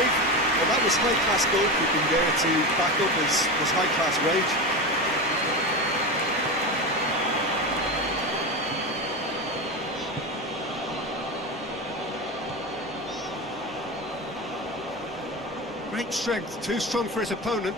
save. Well, that was high-class goalkeeping there to back up his high-class rage. Great strength, too strong for his opponent.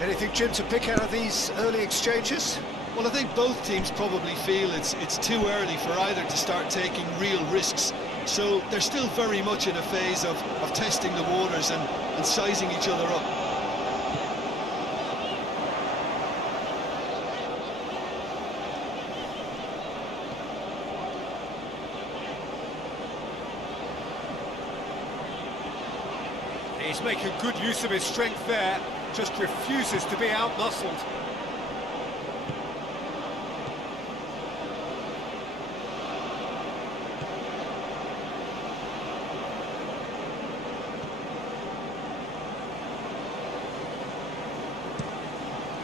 Anything, Jim, to pick out of these early exchanges? Well, I think both teams probably feel it's too early for either to start taking real risks. So they're still very much in a phase of testing the waters and sizing each other up. He's making good use of his strength there, just refuses to be out-muscled.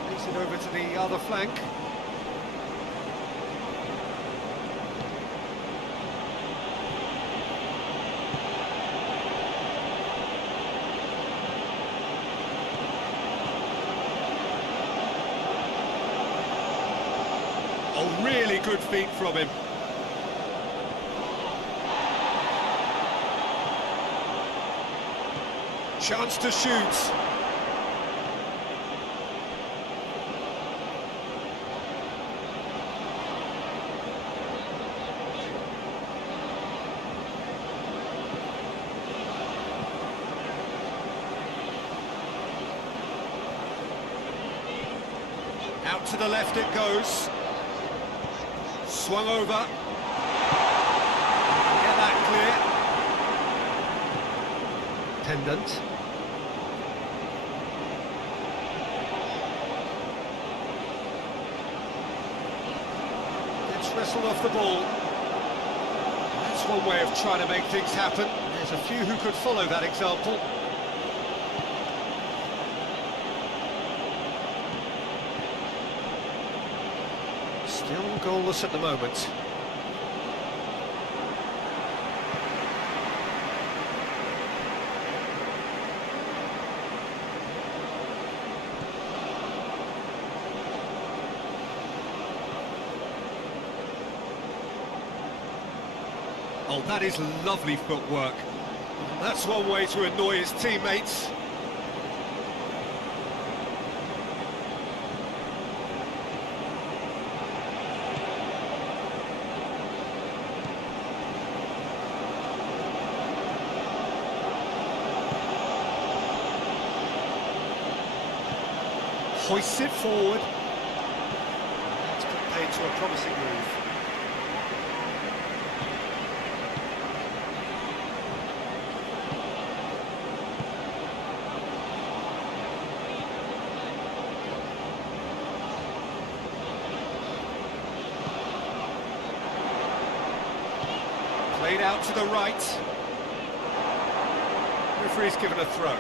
Takes it over to the other flank. Oh, really good feet from him. Chance to shoot. Out to the left it goes. Swung over. Get that clear. Pendant. Gets wrestled off the ball. That's one way of trying to make things happen. There's a few who could follow that example. Still goalless at the moment. Oh, that is lovely footwork. That's one way to annoy his teammates. Hoists it forward. That's played to a promising move. Played out to the right. Referee's given a throw.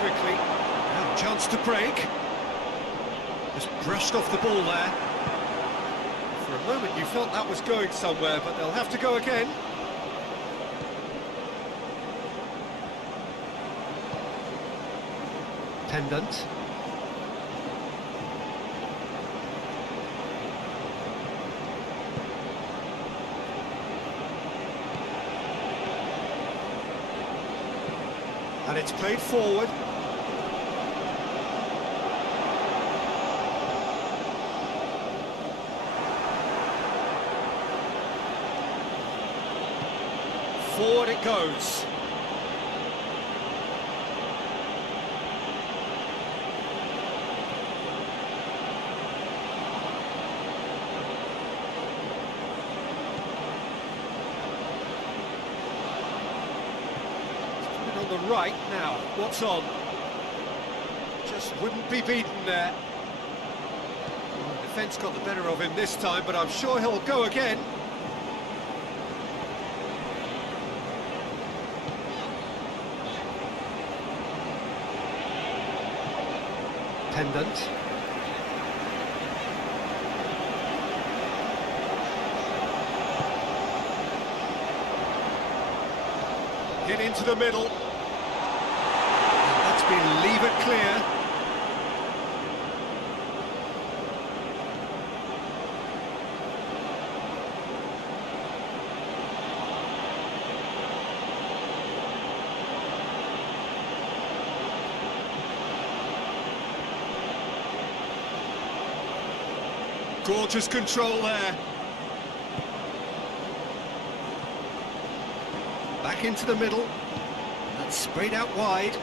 Quickly, now chance to break. Just brushed off the ball there. For a moment you felt that was going somewhere, but they'll have to go again. Pendant. And it's played forward. Forward it goes. the right now. What's on? Just wouldn't be beaten there. Well, the defence got the better of him this time, but I'm sure he'll go again. Pendant. Hit into the middle. And that's been levered clear. Gorgeous control there. Back into the middle. That's sprayed out wide.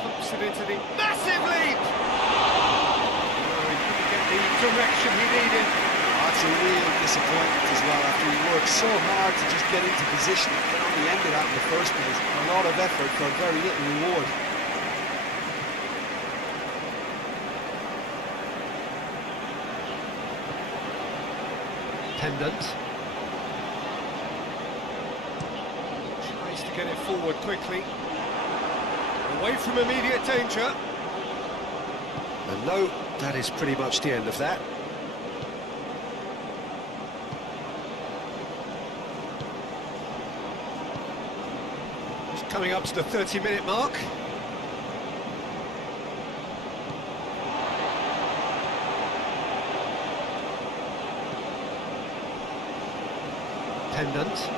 Pumps it into the massive leap! Oh, he couldn't get the direction he needed. That's a real disappointment as well, after he worked so hard to just get into position and get on the end of that in the first place. A lot of effort for very little reward. Pendant. Tries to get it forward quickly. Away from immediate danger. And no, that is pretty much the end of that. Just coming up to the 30-minute mark. Pendant.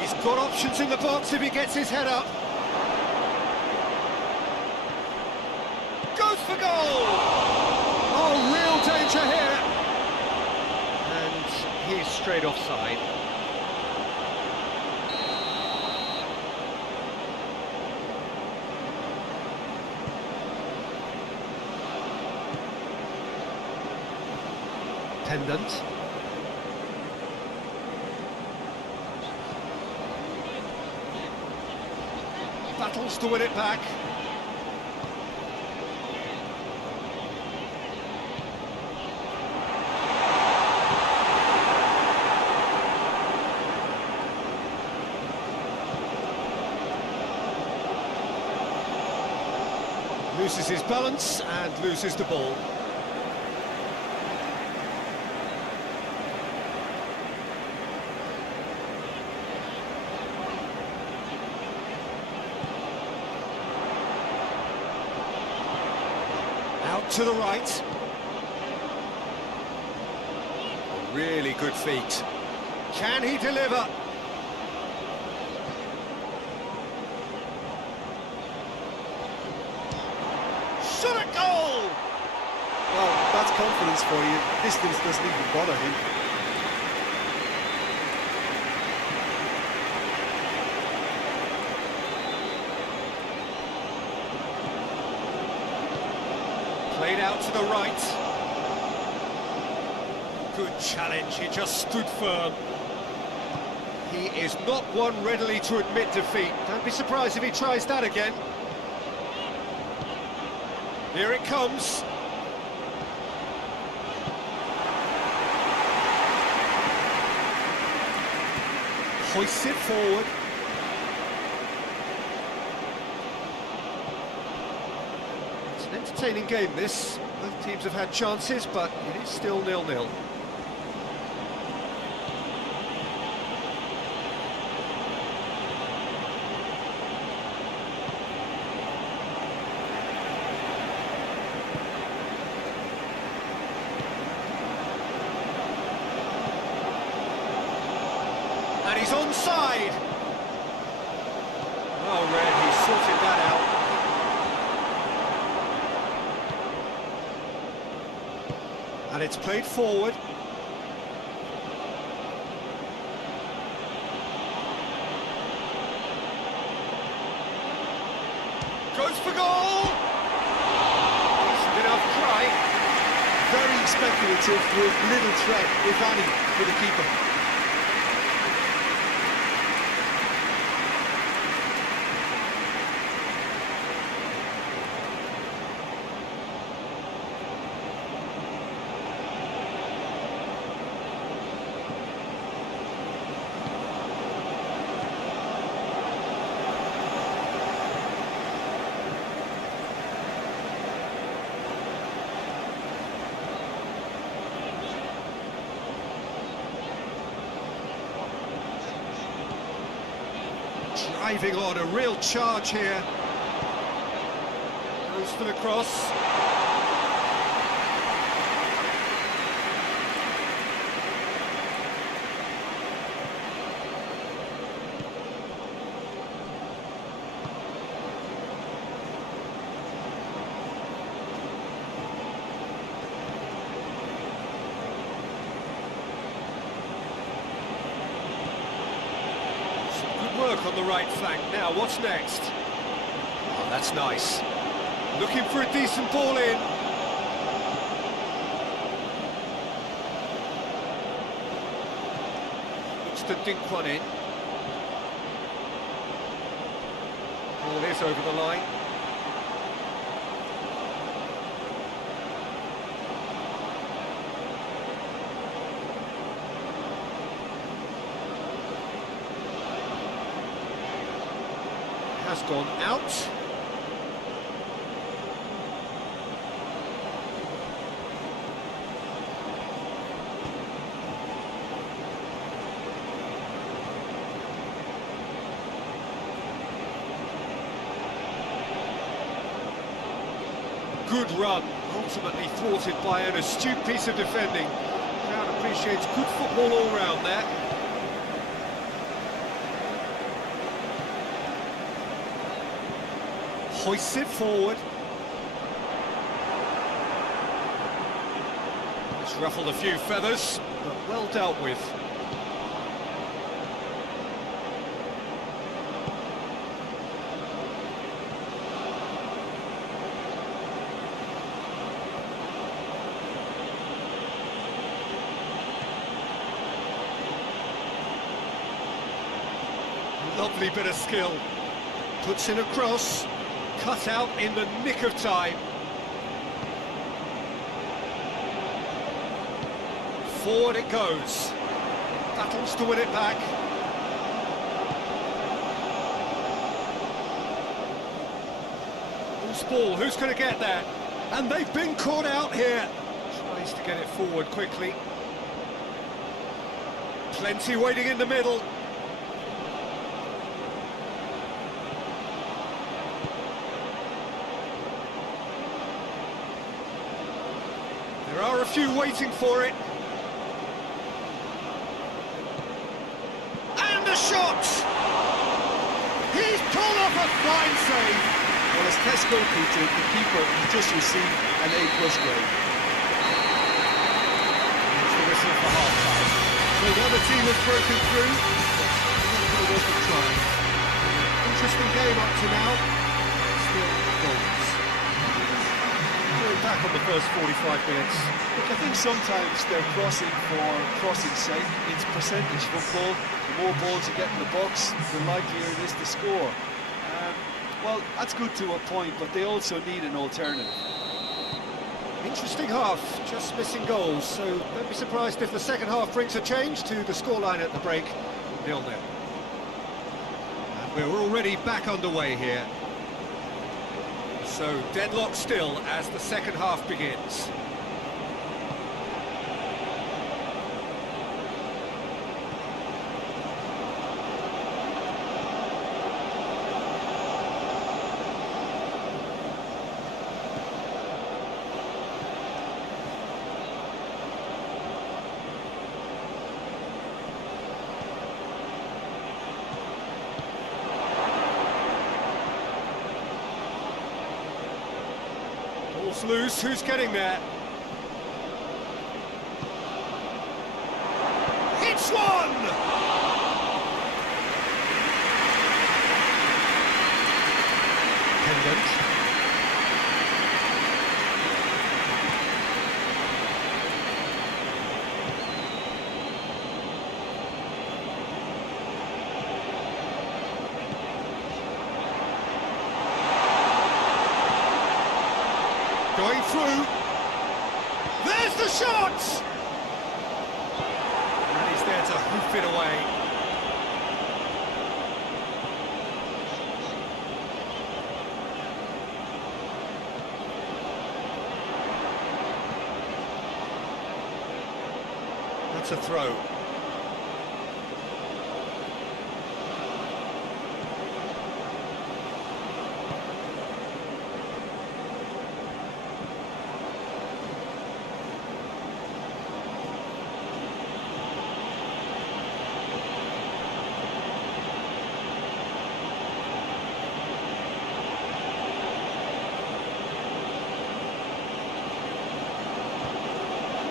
He's got options in the box if he gets his head up. Goes for goal! Oh, real danger here. And he's straight offside. Pendant. Battles to win it back. Loses his balance and loses the ball. Out to the right. Really good feet. Can he deliver? Shot at goal! Well, that's confidence for you. Distance doesn't even bother him. Played out to the right. Good challenge, he just stood firm. He is not one readily to admit defeat. Don't be surprised if he tries that again. Here it comes. Hoists it forward. It's an entertaining game, this. Both teams have had chances, but it is still 0-0. And he's onside. Oh, Red, he sorted that out. And it's played forward. Goes for goal! Decent enough try. Very speculative with little threat, if any, for the keeper. Driving on, a real charge here. Goes for the cross. Work on the right flank. Now, what's next? Oh, that's nice. Looking for a decent ball in. Looks to dink one in. Ball is over the line. Has gone out. Good run, ultimately thwarted by an astute piece of defending. Crowd appreciates good football all round there. Hoists it forward. It's ruffled a few feathers, but well dealt with. Lovely bit of skill. Puts in a cross. Cut out in the nick of time. Forward it goes. Battles to win it back. Loose ball, who's going to get there? And they've been caught out here. Tries to get it forward quickly. Plenty waiting in the middle. There are a few waiting for it. And a shot! He's pulled off a fine save. Well, as Tesco puts it, the keeper has just received an A+ grade. It's the whistle for half-time. So the other team has broken through. But worth a try. Interesting game up to now. Still goals. Back on the first 45 minutes. Look, I think sometimes they're crossing for crossing's sake. It's percentage football. The more balls you get in the box, the likelier it is to score. Well, that's good to a point, but they also need an alternative. Interesting half, just missing goals, so don't be surprised if the second half brings a change to the scoreline at the break, 0-0. And we're already back underway here. So deadlock still as the second half begins. Ball's loose, who's getting there? It's one! Pendant. Going through. There's the shot! And he's there to hoof it away. That's a throw.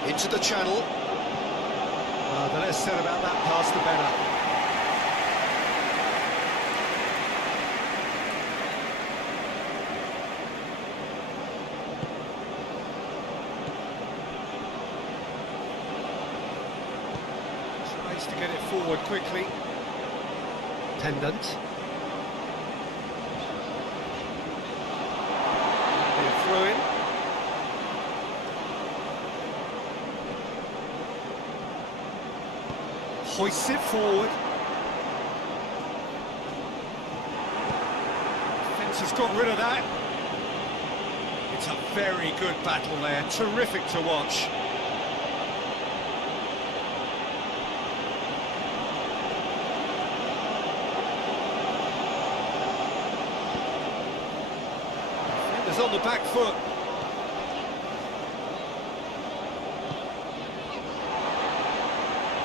Into the channel. The less said about that pass, the better. Tries to get it forward quickly. Pendant. Throw in. Hoists it forward. Defence has got rid of that. It's a very good battle there, terrific to watch. Defender's on the back foot.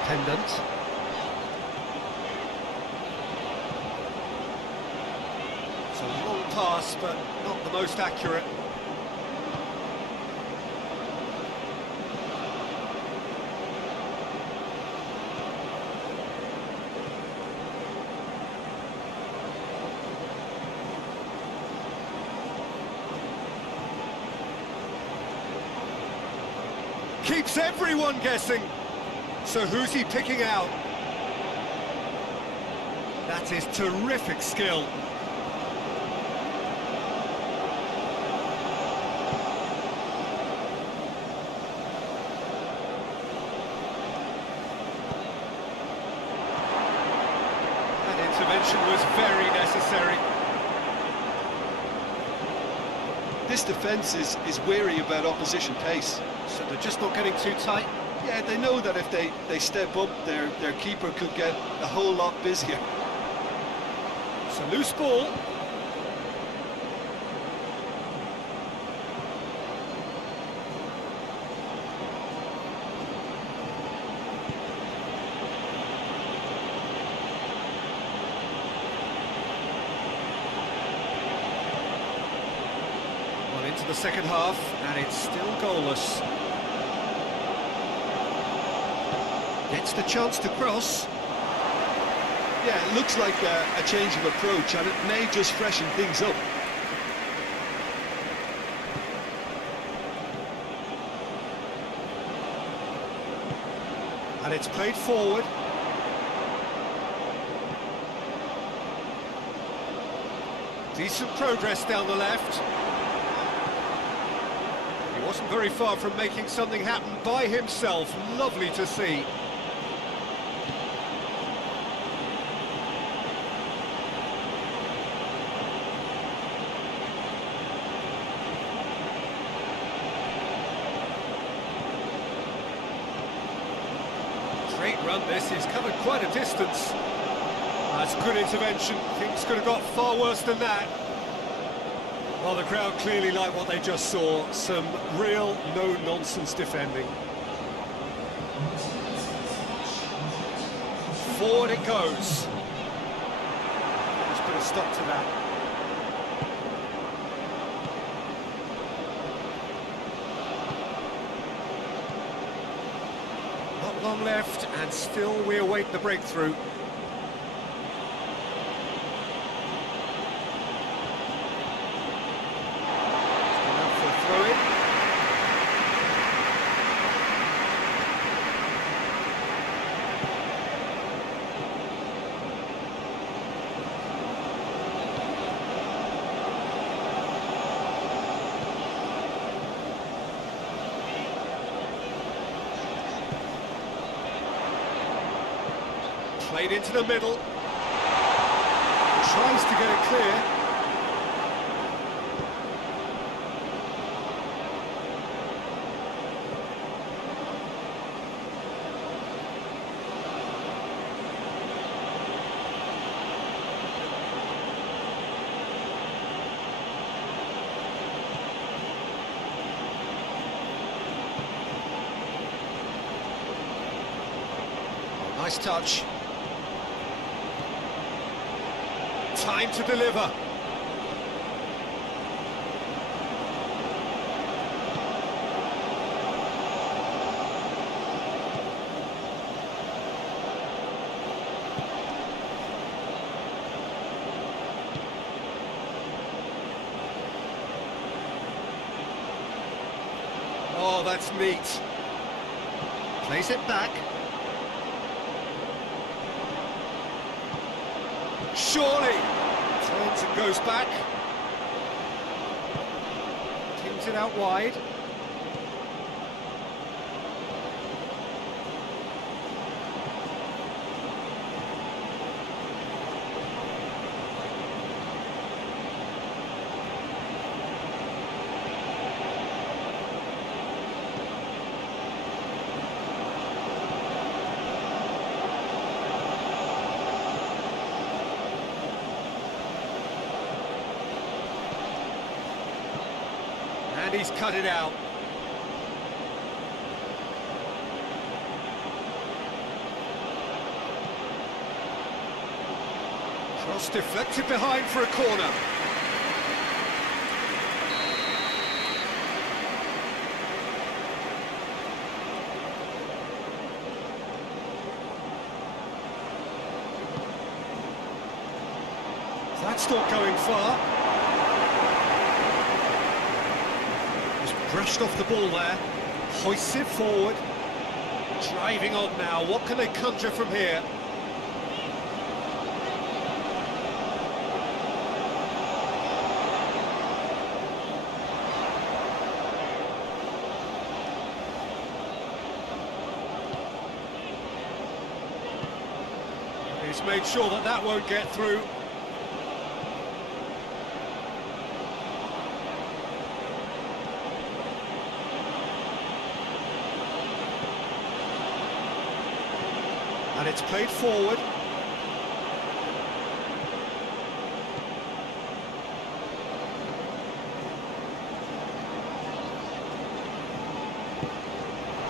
Pendant. A long pass, but not the most accurate. Keeps everyone guessing. So who's he picking out? That is terrific skill. Intervention was very necessary. This defence is wary about opposition pace. So they're just not getting too tight? Yeah, they know that if they step up, their keeper could get a whole lot busier. It's a loose ball. Into the second half, and it's still goalless. Gets the chance to cross. Yeah, it looks like a change of approach, and it may just freshen things up. And it's played forward. Decent progress down the left. He wasn't very far from making something happen by himself. Lovely to see. run this, he's covered quite a distance. That's good intervention, things could have got far worse than that. Well, the crowd clearly like what they just saw, some real no-nonsense defending. Forward it goes. Just put a stop to that. Not long left, and still we await the breakthrough. Played into the middle. Tries to get it clear. Oh, nice touch. Time to deliver. Oh, that's neat. Plays it back. Surely! Turns and goes back. Kings it out wide. And he's cut it out. Cross deflected behind for a corner. That's not going far. Brushed off the ball there, hoists it forward, driving on now. What can they conjure from here? He's made sure that that won't get through. And it's played forward.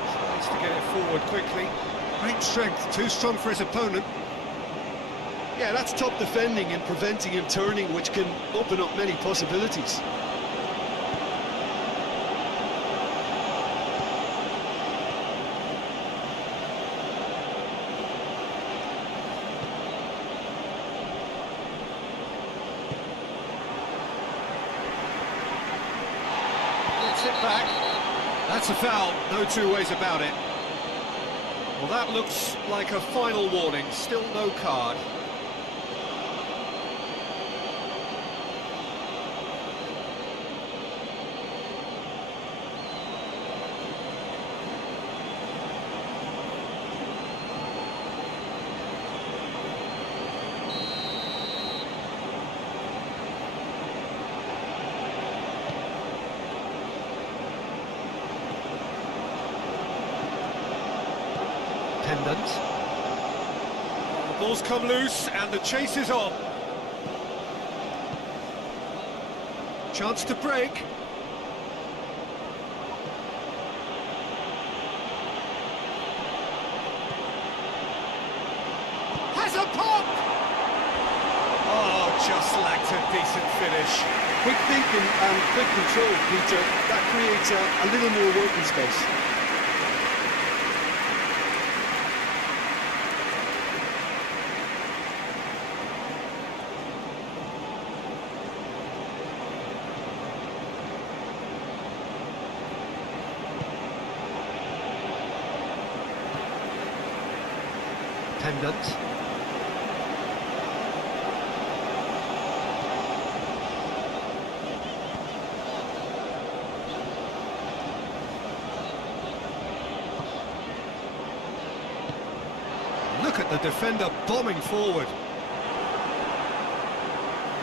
Tries to get it forward quickly. Great strength, too strong for his opponent. Yeah, that's top defending and preventing him turning, which can open up many possibilities. It back. That's a foul, no two ways about it. Well, that looks like a final warning, still no card. Pendant. Ball's come loose and the chase is on. Chance to break. Has a pop! Oh, just lacked a decent finish. Quick thinking and quick control, Peter. That creates a little more working space. Pendant. Look at the defender bombing forward.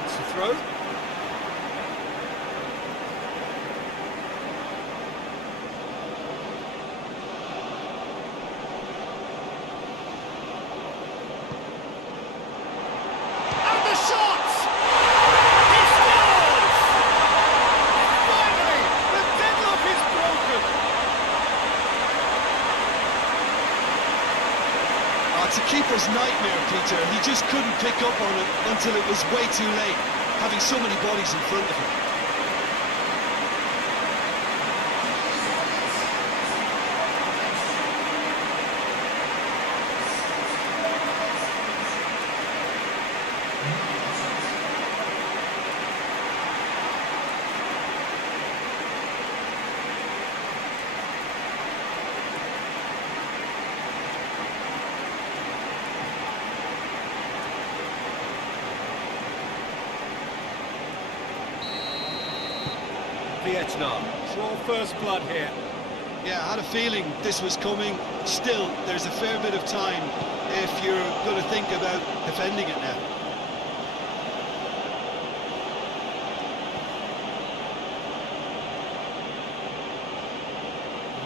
It's a throw. And the shot! He scores! Finally, the deadlock is broken. It's a keeper's nightmare, Peter. He just couldn't pick up on it until it was way too late, having so many bodies in front of him. Vietnam draw first blood here. Yeah, I had a feeling this was coming. Still, there's a fair bit of time if you're going to think about defending it now.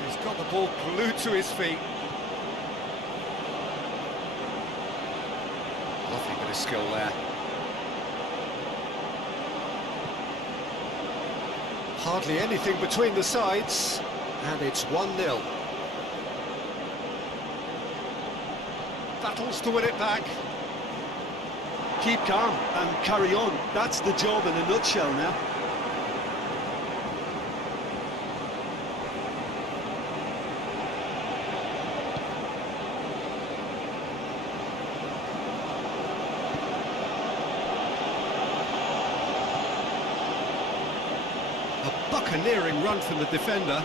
He's got the ball glued to his feet. Lovely bit of skill there. Hardly anything between the sides, and it's 1-0. Battles to win it back. Keep calm and carry on. That's the job in a nutshell now. Buccaneering run from the defender.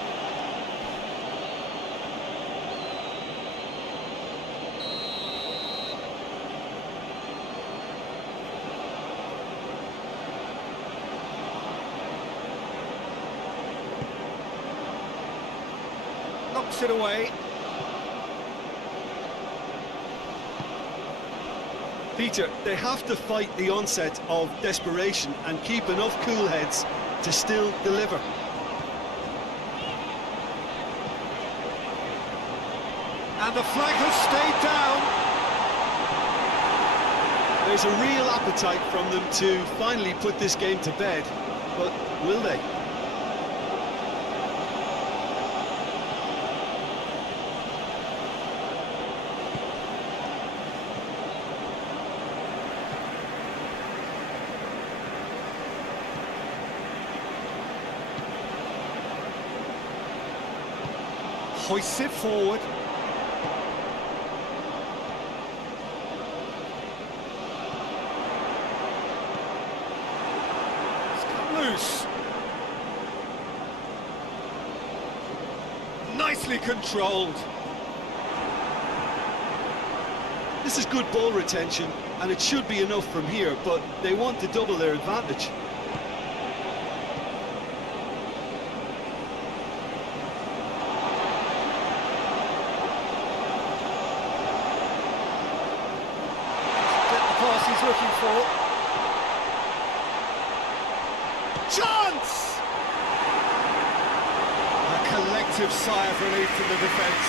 Knocks it away. Peter, they have to fight the onset of desperation and keep enough cool heads to still deliver. And the flag has stayed down. There's a real appetite from them to finally put this game to bed, but will they? Hoists it forward. It's come loose. Nicely controlled. This is good ball retention, and it should be enough from here, but they want to double their advantage. He's looking for. Chance! A collective sigh of relief from the defence.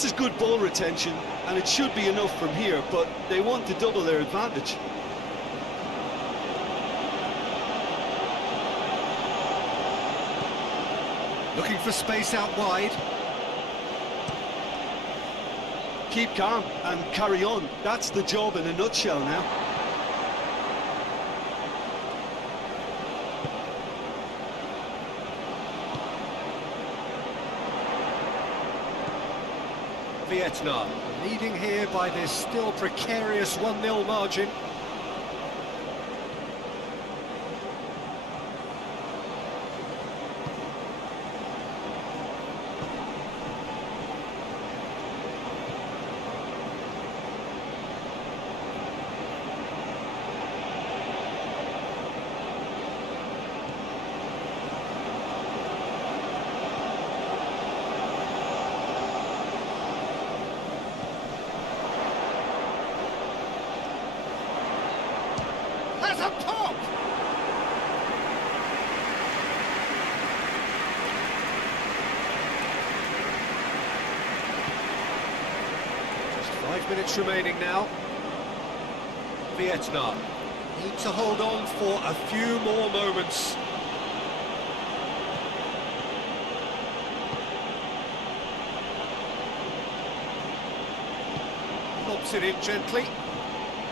This is good ball retention, and it should be enough from here, but they want to double their advantage. Looking for space out wide. Keep calm and carry on. That's the job in a nutshell now. Vietnam leading here by this still precarious 1-0 margin. Has a pop! Just 5 minutes remaining now. Vietnam need to hold on for a few more moments. Lobs it in gently.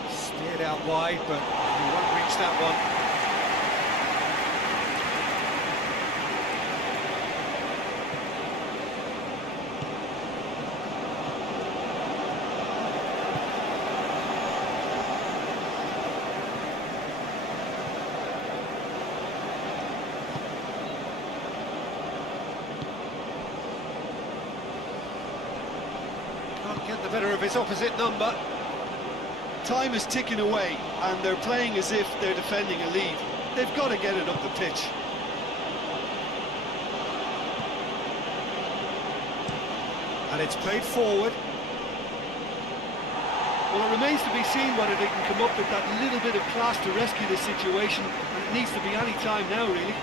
Steered out wide, but he won't reach that one. Can't get the better of his opposite number. Time is ticking away, and they're playing as if they're defending a lead. They've got to get it up the pitch. And it's played forward. Well, it remains to be seen whether they can come up with that little bit of class to rescue this situation, and it needs to be any time now, really.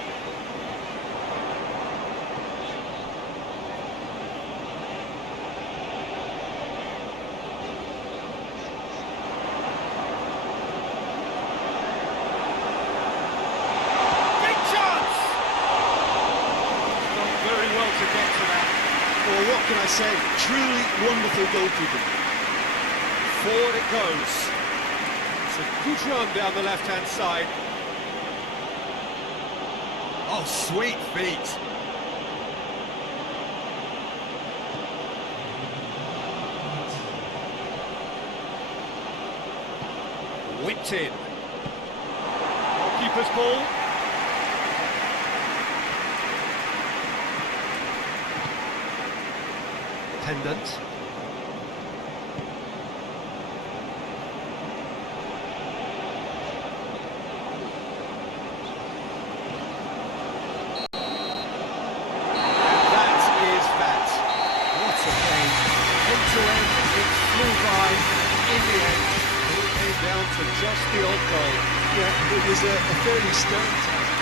Well, what can I say? Truly wonderful goalkeeping. Forward it goes. It's a good run down the left-hand side. Oh, sweet feet. Whipped in. Keeper's ball. Pendant. Just the odd goal. Yeah, it was a fairly stern task.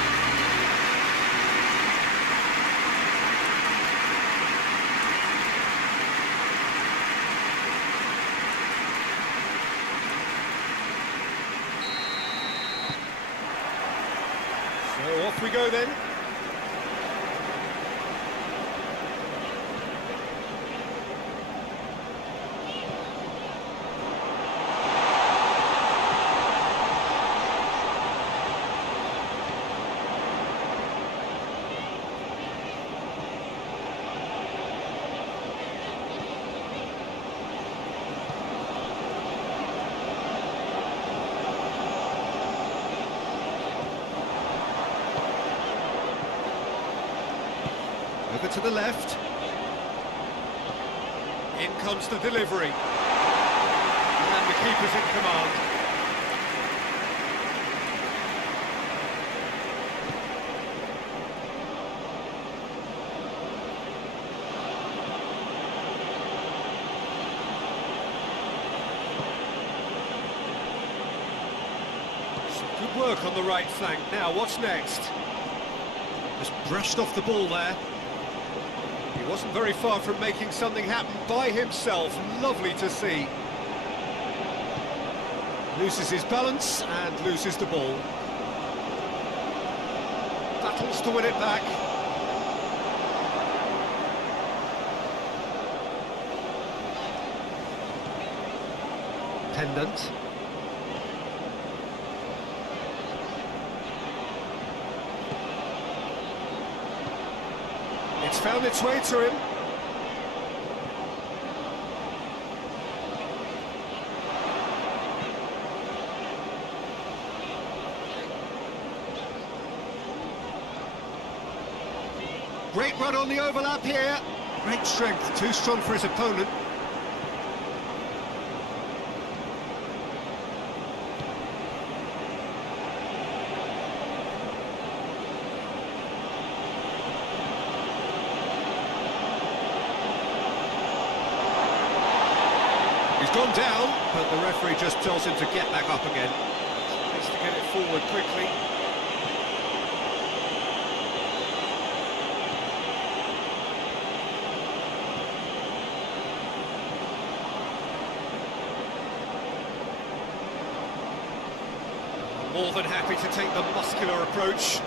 So off we go then. Over to the left. In comes the delivery. And the keeper's in command. Some good work on the right flank. Now, what's next? Just brushed off the ball there. He He wasn't very far from making something happen by himself. Lovely to see. Loses his balance and loses the ball. Battles to win it back. Pendant. It's found its way to him. Great run on the overlap here. Great strength, too strong for his opponent. He's gone down, but the referee just tells him to get back up again. Needs to get it forward quickly. More than happy to take the muscular approach.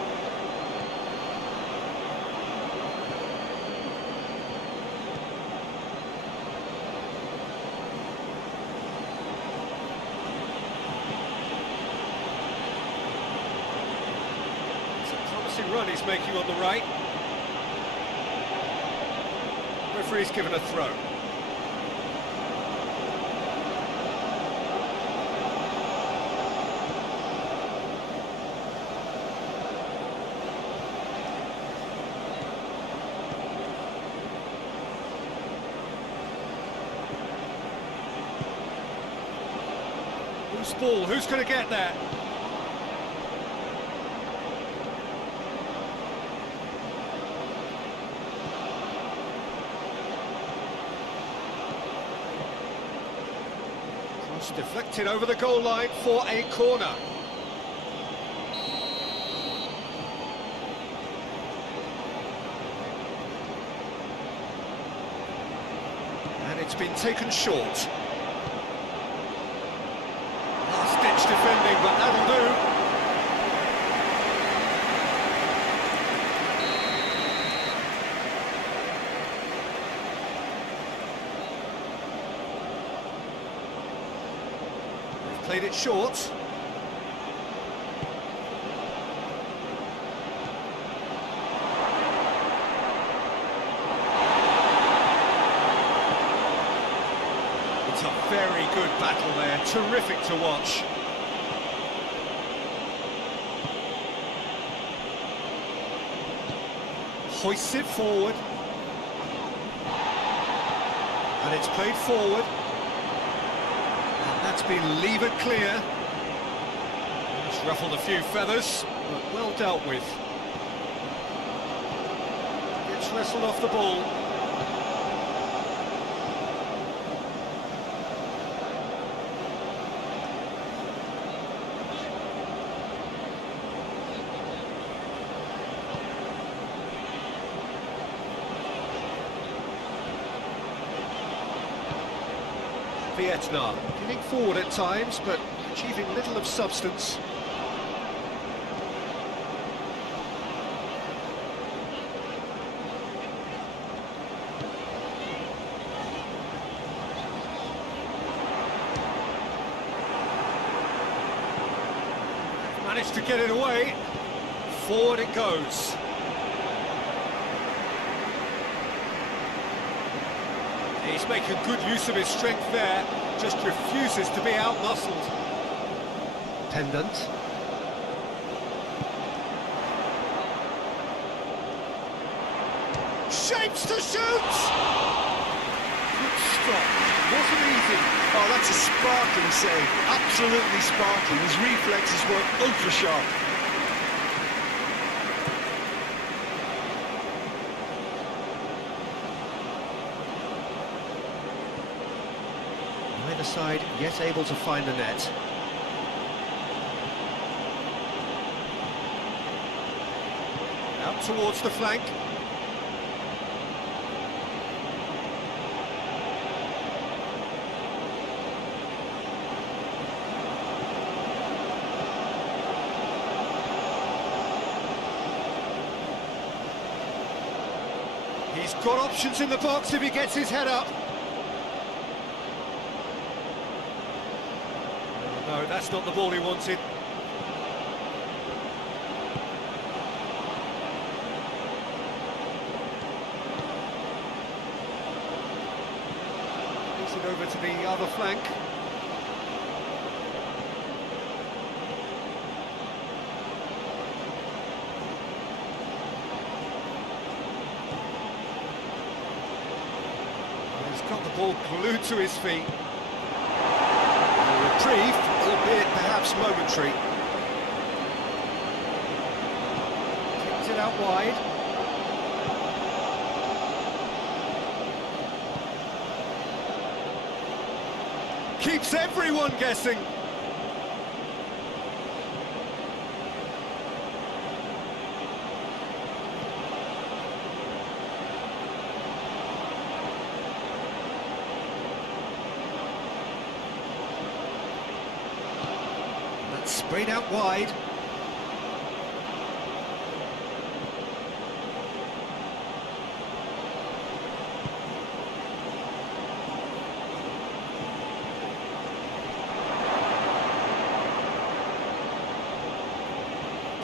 It's a promising run he's making on the right. Referee's given a throw. Loose ball, who's going to get there? Cross deflected over the goal line for a corner. And it's been taken short. Defending, but that'll do. They've played it short. It's a very good battle there, terrific to watch. Hoists it forward, and it's played forward, and that's been levered clear. It's ruffled a few feathers, but well dealt with. Gets wrestled off the ball. Vietnam getting forward at times, but achieving little of substance. Managed to get it away. Forward it goes. He's making good use of his strength there, just refuses to be out-muscled. Pendant. Shapes to shoot! Good stop, wasn't easy. Oh, that's a sparkling save, absolutely sparkling. His reflexes were ultra-sharp. Neither side yet able to find the net. Out towards the flank. He's got options in the box if he gets his head up. No, that's not the ball he wanted. Takes it over to the other flank. He's got the ball glued to his feet. A reprieve, albeit perhaps momentary. Kicks it out wide. Keeps everyone guessing. That's sprayed out wide.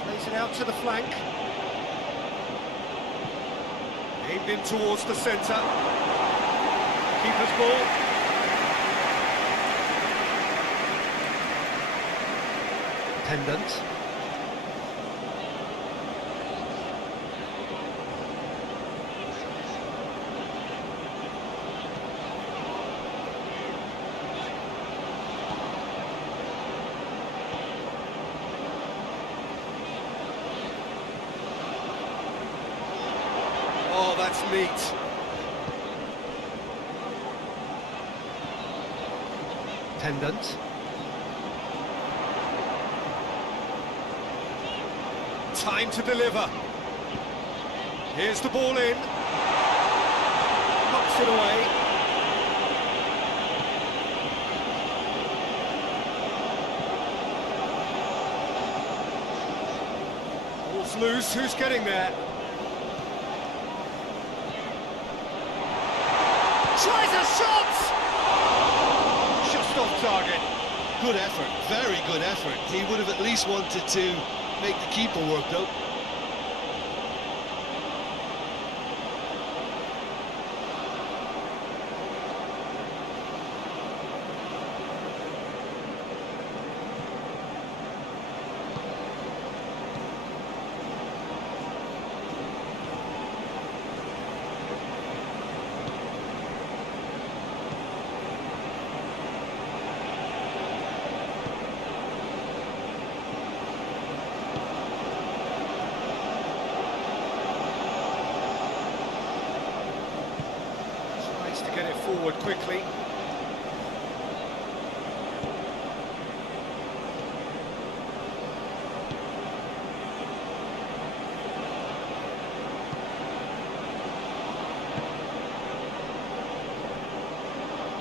Plays it out to the flank. Aimed in towards the centre. Keeper's ball. Pendant. Oh, that's neat. Pendant. Time to deliver. Here's the ball in. Knocks it away. Ball's loose. Who's getting there? Tries a shot! Just off target. Good effort, very good effort. He would have at least wanted to make the keeper work though. To get it forward quickly.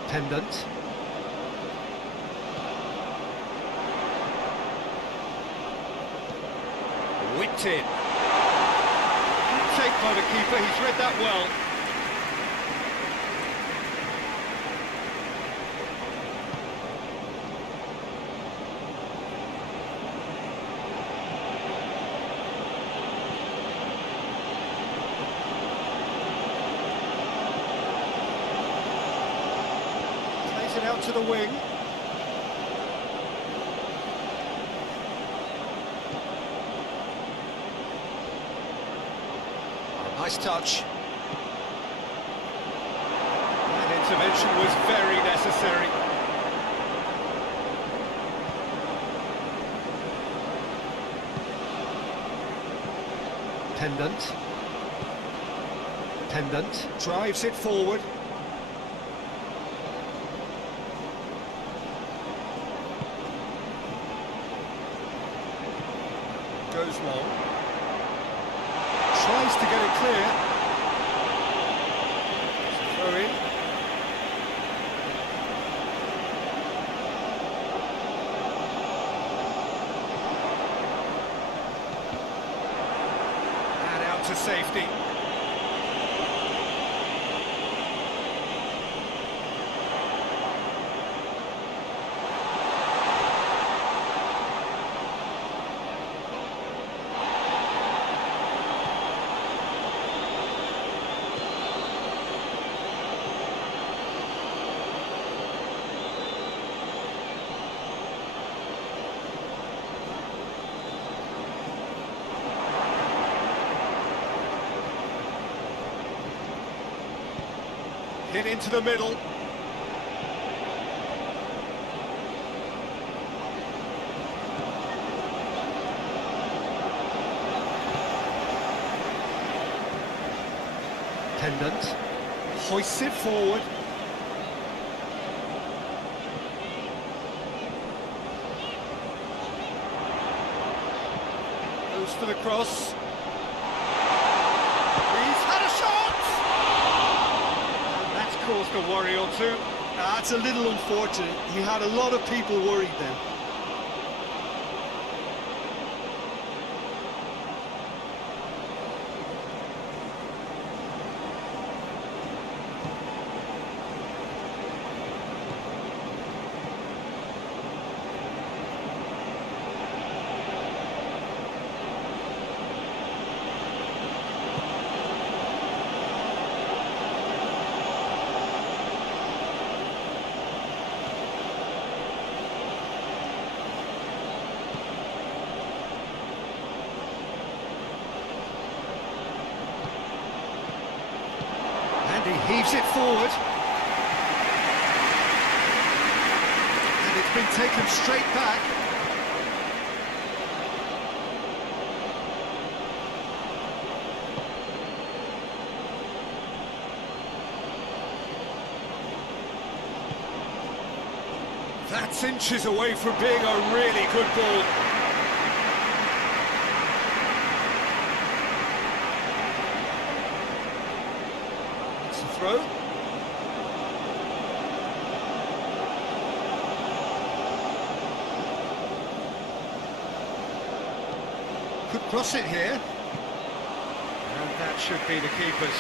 Pendant. Whipped in. Good take by the keeper, he's read that well. It out to the wing. Nice touch. That intervention was very necessary. Pendant. Pendant. Drives it forward. Goes long. Tries to get it clear. Throw in. And out to safety. Hit into the middle. Pendant. Hoists it forward. Goes for the cross. He's had a shot! And that's caused a worry or two. That's a little unfortunate. He had a lot of people worried then. He heaves it forward. And it's been taken straight back. That's inches away from being a really good ball. Throw. Could cross it here. And that should be the keeper's.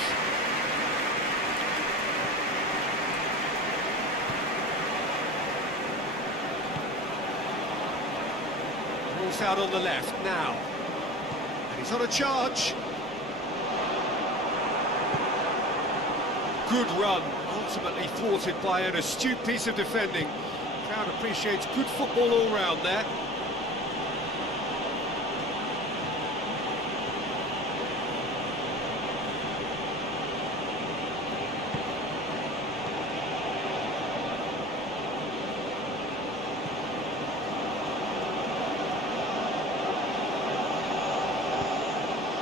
Ball's out on the left now. And he's on a charge. Good run, ultimately thwarted by an astute piece of defending. Crowd appreciates good football all round there.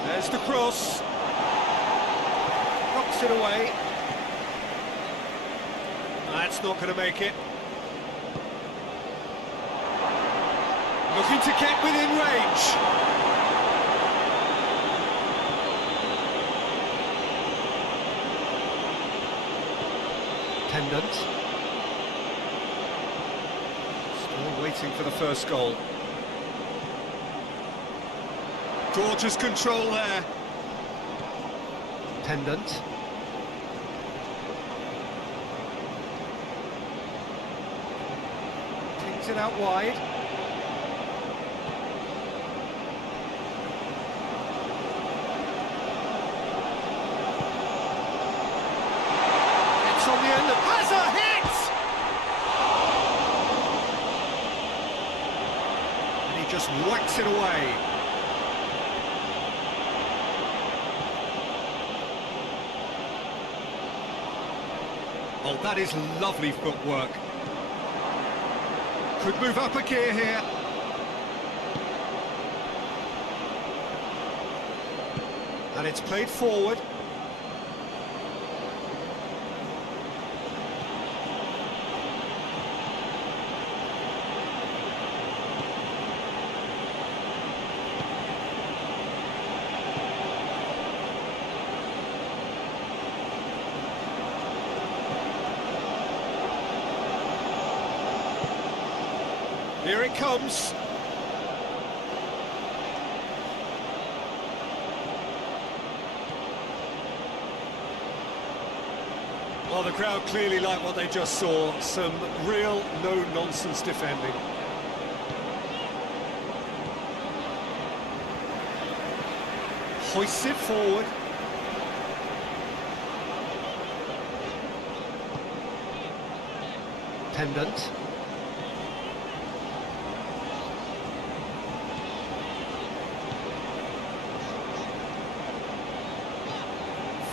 There's the cross. Knocks it away. That's not going to make it. Looking to get within range. Pendant. Still waiting for the first goal. Gorgeous control there. Pendant. It out wide. It's on the end of... Has a hit! And he just whacks it away. Oh, that is lovely footwork. Could move up a gear here. And it's played forward. Here it comes. Well, the crowd clearly like what they just saw. Some real no-nonsense defending. Hoists it forward. Pendant.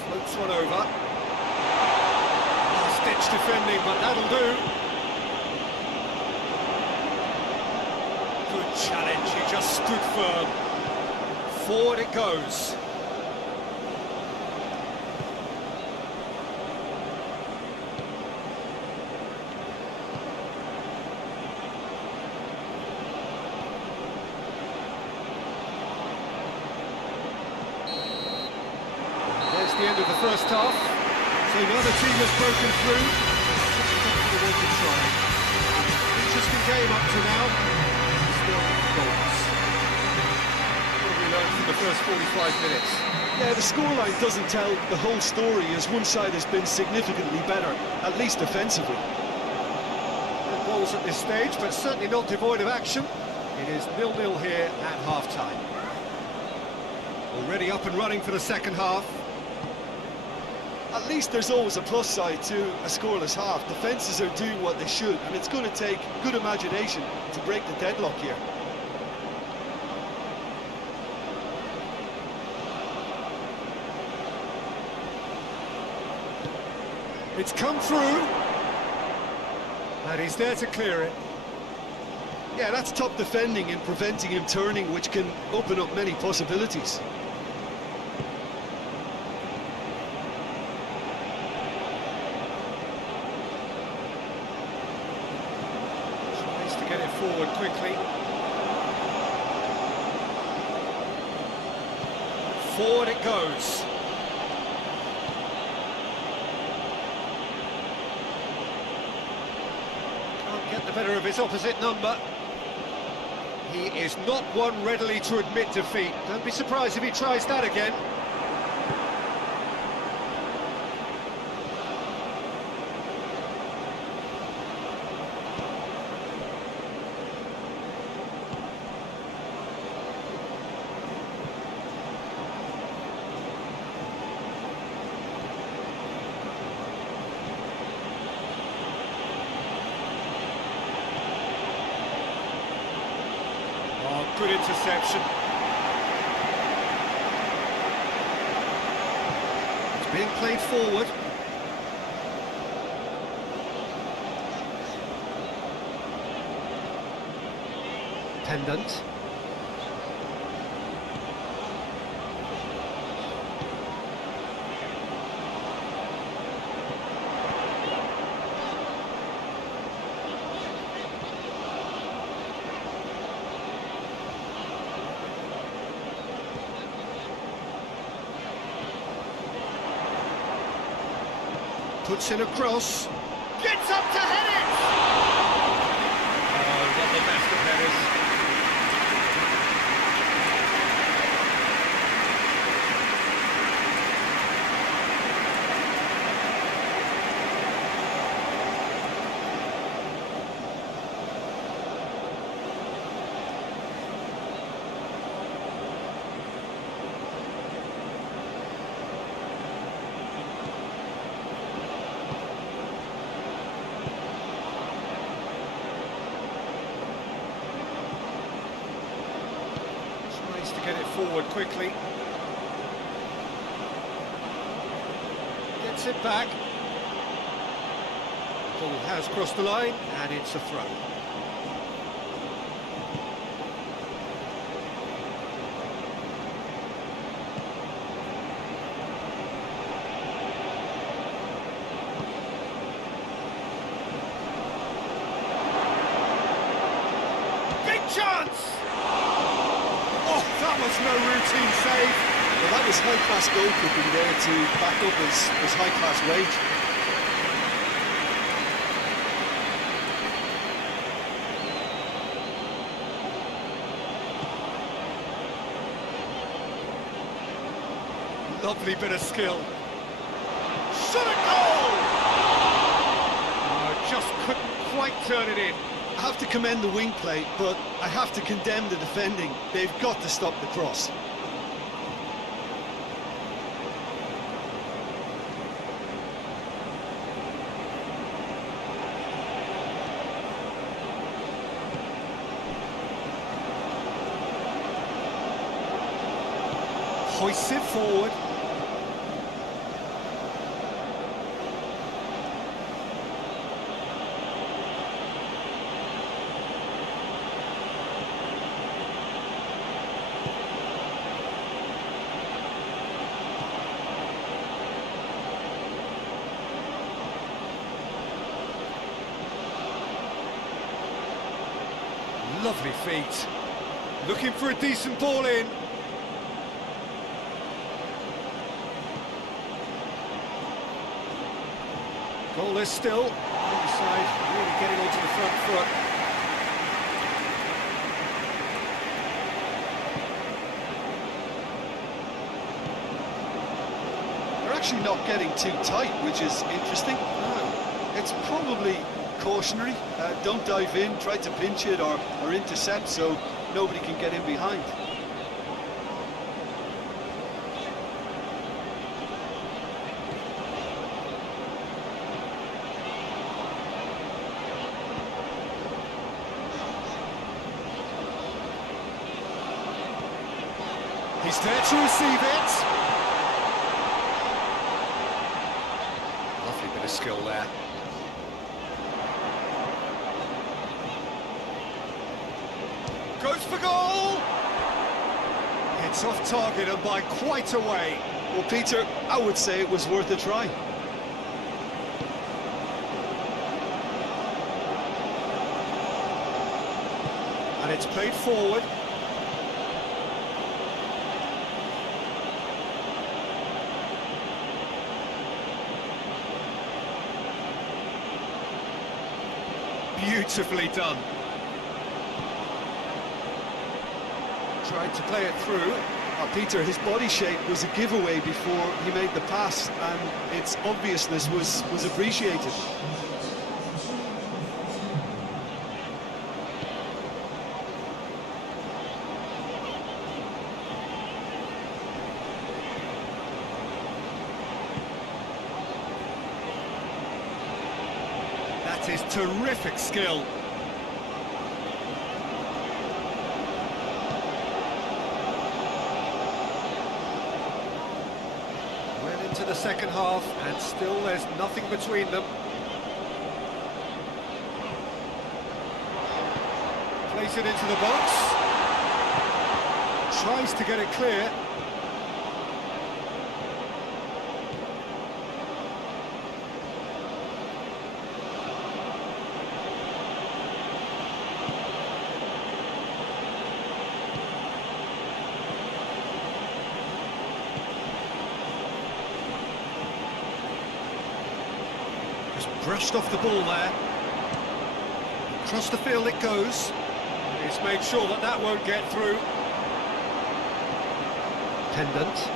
Floats one over. edge defending, but that'll do. Good challenge, he just stood firm. Forward it goes. There's the end of the first half. So neither team has broken through. Just want to try. Interesting game up to now. Still goals. What have we learned from the first 45 minutes? Yeah, the scoreline doesn't tell the whole story, as one side has been significantly better, at least defensively. No goals at this stage, but certainly not devoid of action. It is 0-0 here at half-time. Already up and running for the second half. At least there's always a plus side to a scoreless half. Defences are doing what they should, and it's going to take good imagination to break the deadlock here. It's come through, and he's there to clear it. Yeah, that's top defending and preventing him turning, which can open up many possibilities. Tries to get it forward quickly. Forward it goes. Get the better of his opposite number. He is not one readily to admit defeat. Don't be surprised if he tries that again. Good interception. It's being played forward. Pendant. Puts in a cross. Gets up to head it! Oh, not the best of headers. To get it forward quickly. Gets it back. Ball has crossed the line and it's a throw. Big chance! That was no routine save. Well, that was high-class goalkeeping there to back up his high-class wage. Lovely bit of skill. Shot a goal! Oh, just couldn't quite turn it in. I have to commend the wing play, but I have to condemn the defending. They've got to stop the cross. Hoists it forward. Lovely feet. Looking for a decent ball in. Goalless still. The side really getting onto the front foot. They're actually not getting too tight, which is interesting. It's probably cautionary. Don't dive in, try to pinch it or intercept so nobody can get in behind. He's there to receive it. Lovely bit of skill there. Goes for goal! It's off target and by quite a way. Well, Peter, I would say it was worth a try. And it's played forward. Beautifully done. Tried to play it through. Peter, his body shape was a giveaway before he made the pass, and its obviousness was appreciated. That is terrific skill. Well into the second half, and still there's nothing between them. Place it into the box. Tries to get it clear. Brushed off the ball there. Across the field it goes. He's made sure that that won't get through. Pendant.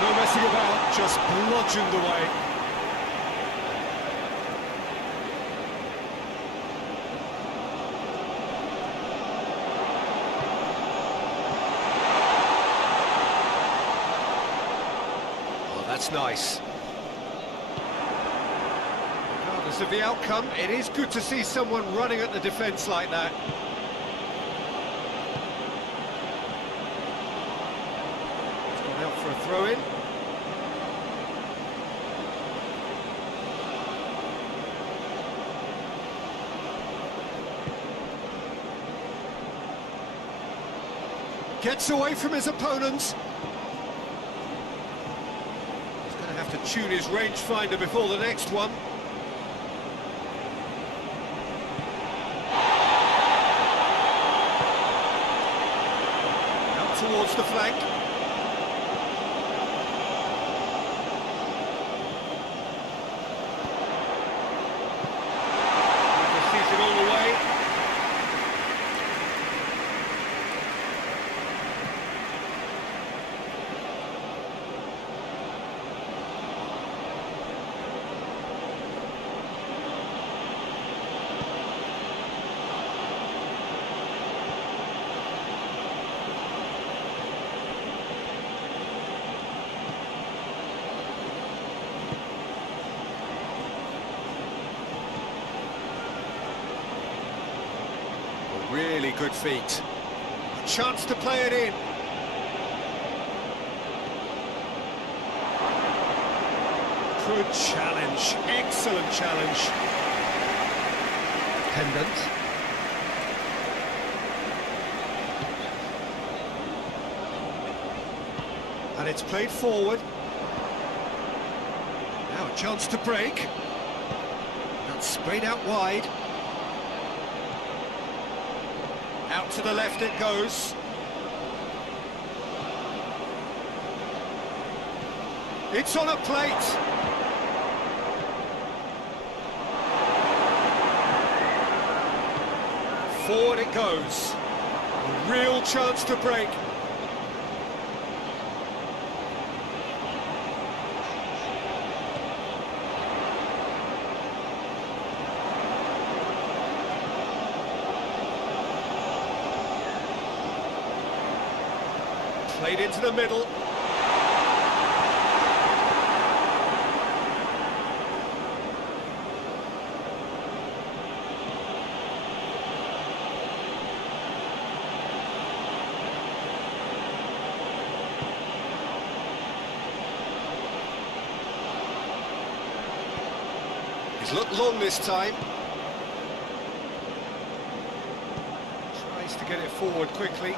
No messing about, just bludgeoned away. Oh, that's nice. Regardless of the outcome, it is good to see someone running at the defence like that. It's gone out for a throw-in. Gets away from his opponents. He's going to have to tune his rangefinder before the next one. Out towards the flank. Sees it all the way. really good feet. A chance to play it in. Good challenge, excellent challenge. Pendant. And it's played forward. Now a chance to break. That's sprayed out wide. Out to the left it goes. It's on a plate. Forward it goes. A real chance to break. Played into the middle. He's looked long this time. Tries to get it forward quickly.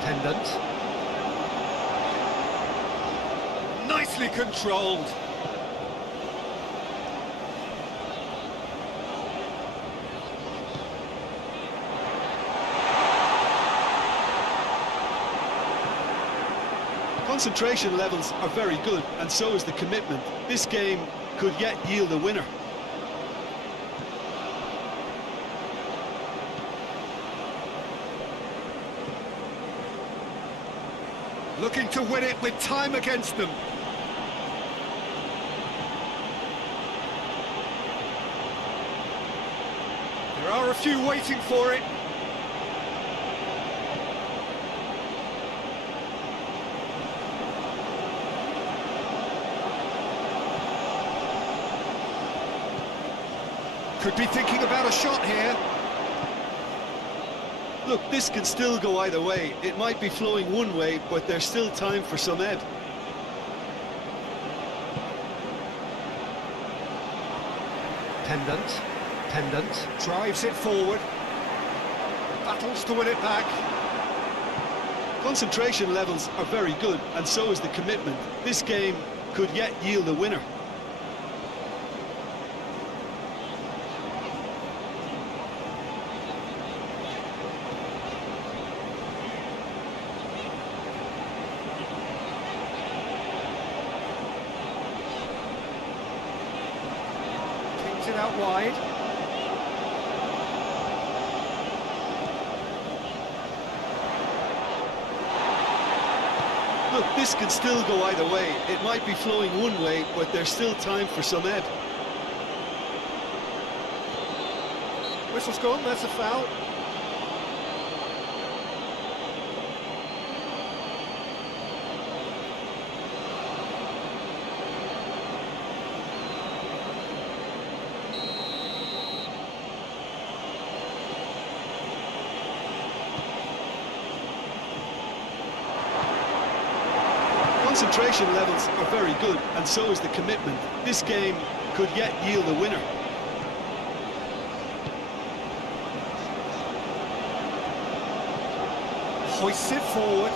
Pendant. Nicely controlled. Concentration levels are very good, and so is the commitment. This game could yet yield a winner. Looking to win it with time against them. There are a few waiting for it. Could be thinking about a shot here. Look, this can still go either way. It might be flowing one way, but there's still time for some ebb. Pendant. Pendant. Drives it forward. Battles to win it back. Concentration levels are very good, and so is the commitment. This game could yet yield a winner. It out wide. Look, this can still go either way. It might be flowing one way, but there's still time for some ebb. Whistle's gone, that's a foul. Concentration levels are very good, and so is the commitment. This game could yet yield a winner. Hoists it forward.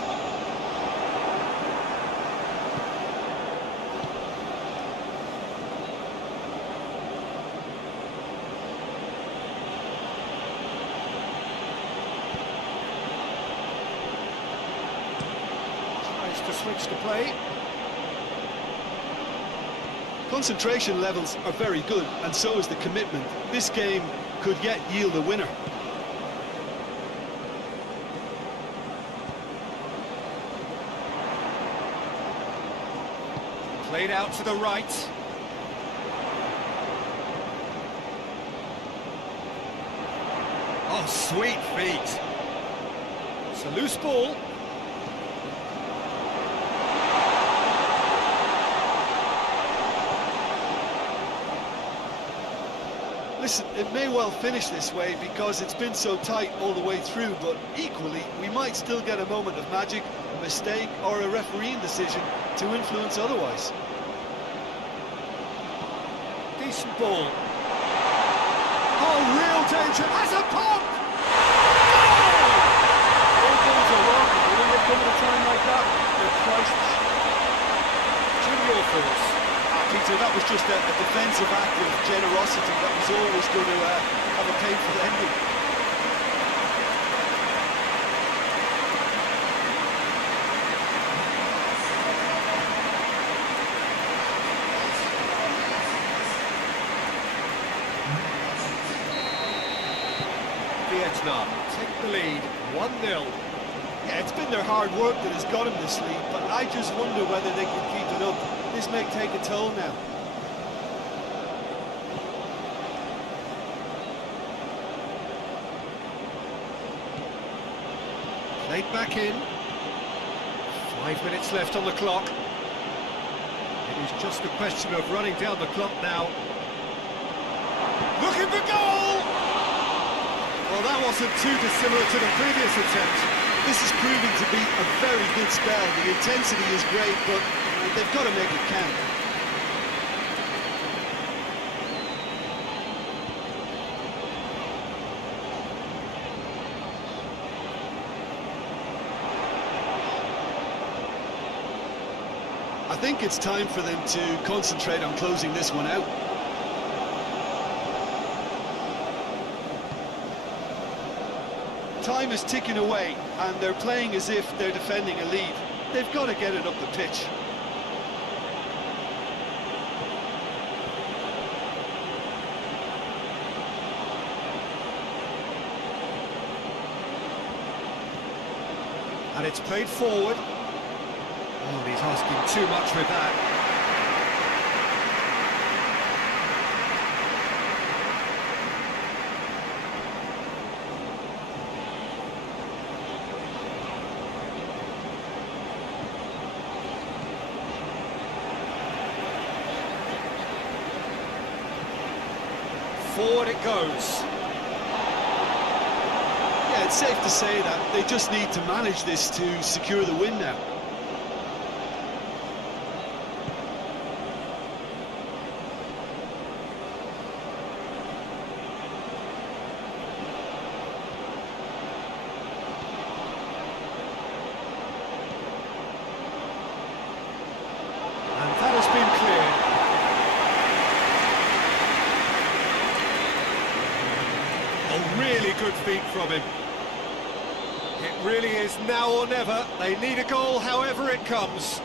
To switch to play. Concentration levels are very good, and so is the commitment. This game could yet yield a winner. Played out to the right. Oh, sweet feet. It's a loose ball. Listen, it may well finish this way because it's been so tight all the way through, but equally, we might still get a moment of magic, a mistake, or a refereeing decision to influence otherwise. Decent ball. Oh, real danger. Has a pop! All goals are welcome, but when they come at a time like that, they're priceless. Jim, your thoughts? Peter, that was just a defensive act of generosity that was always going to have a painful ending. Vietnam take the lead, 1-0. Yeah, it's been their hard work that has got them this lead, but I just wonder whether they can keep it up. This may take a toll now. Played back in. 5 minutes left on the clock. It is just a question of running down the clock now. Looking for goal! Well, that wasn't too dissimilar to the previous attempt. This is proving to be a very good spell. The intensity is great, but they've got to make it count. I think it's time for them to concentrate on closing this one out. Time is ticking away, and they're playing as if they're defending a lead. They've got to get it up the pitch. And it's played forward. Oh, he's asking too much with that. Forward it goes. Yeah, it's safe to say that they just need to manage this to secure the win now. And that has been cleared. Oh, really good feet from him. It really is now or never. They need a goal however it comes.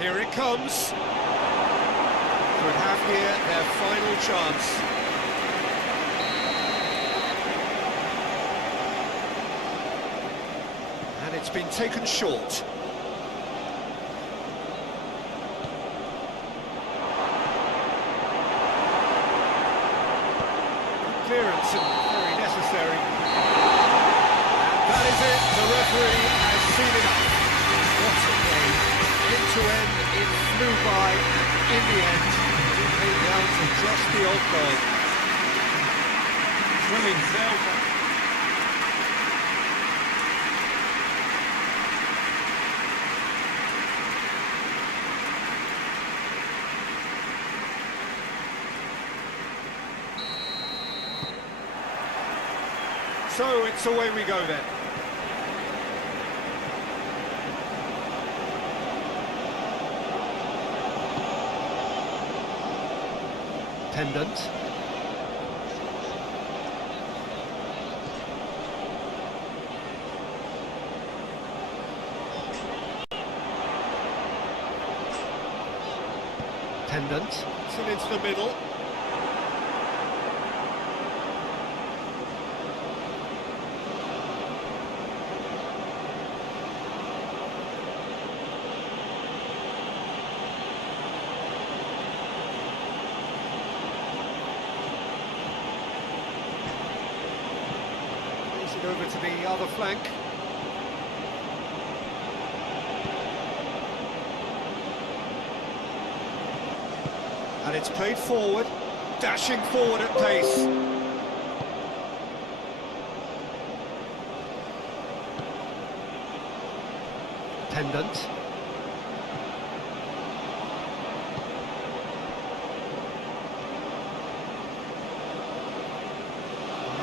Here it comes. Could have here their final chance. And it's been taken short. Clearance and very necessary. And that is it. The referee has seen enough. What a game. End to end, it flew by, and in the end, it came down to just the odd goal. Thrilling zelda. So it's away we go then. Pendant. Pendant. Still into the middle. over to the other flank. And it's played forward, dashing forward at pace. Pendant.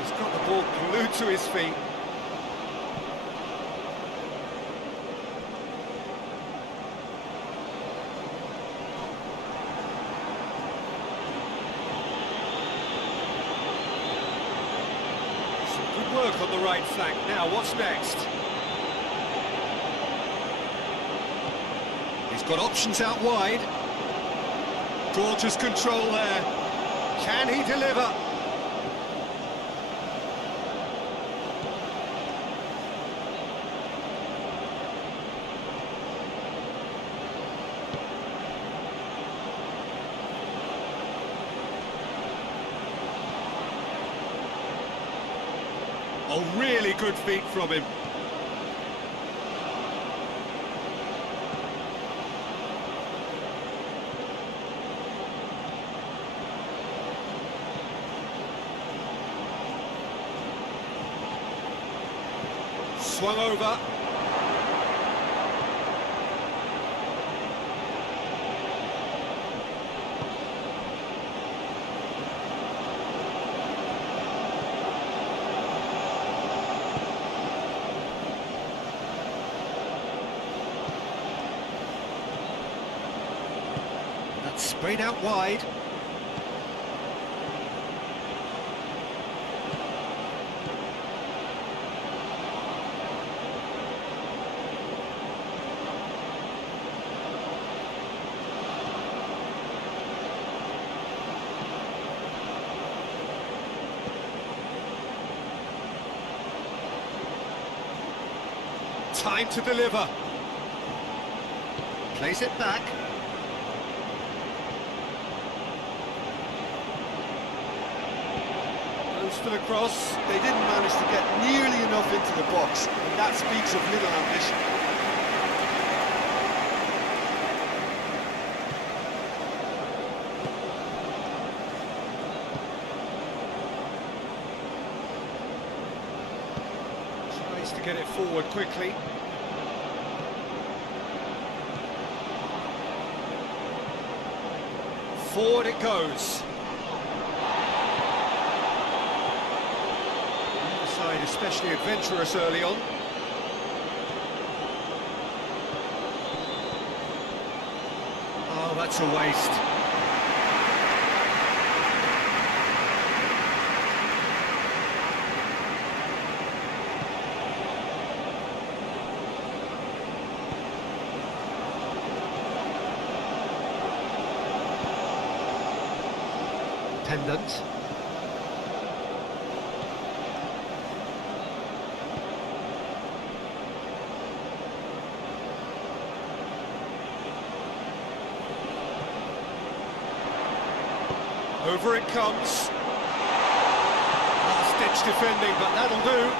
He's got the ball glued to his feet. Some good work on the right flank. Now, what's next? He's got options out wide. Gorgeous control there. Can he deliver? Oh, really good feet from him. Swung over. That's sprayed out wide. Time to deliver. Plays it back. Goes for the cross. They didn't manage to get nearly enough into the box, and that speaks of little ambition. Tries to get it forward quickly. Forward it goes. The side especially adventurous early on. Oh, that's a waste. Pendant. Over it comes. Last-ditch defending, but that'll do.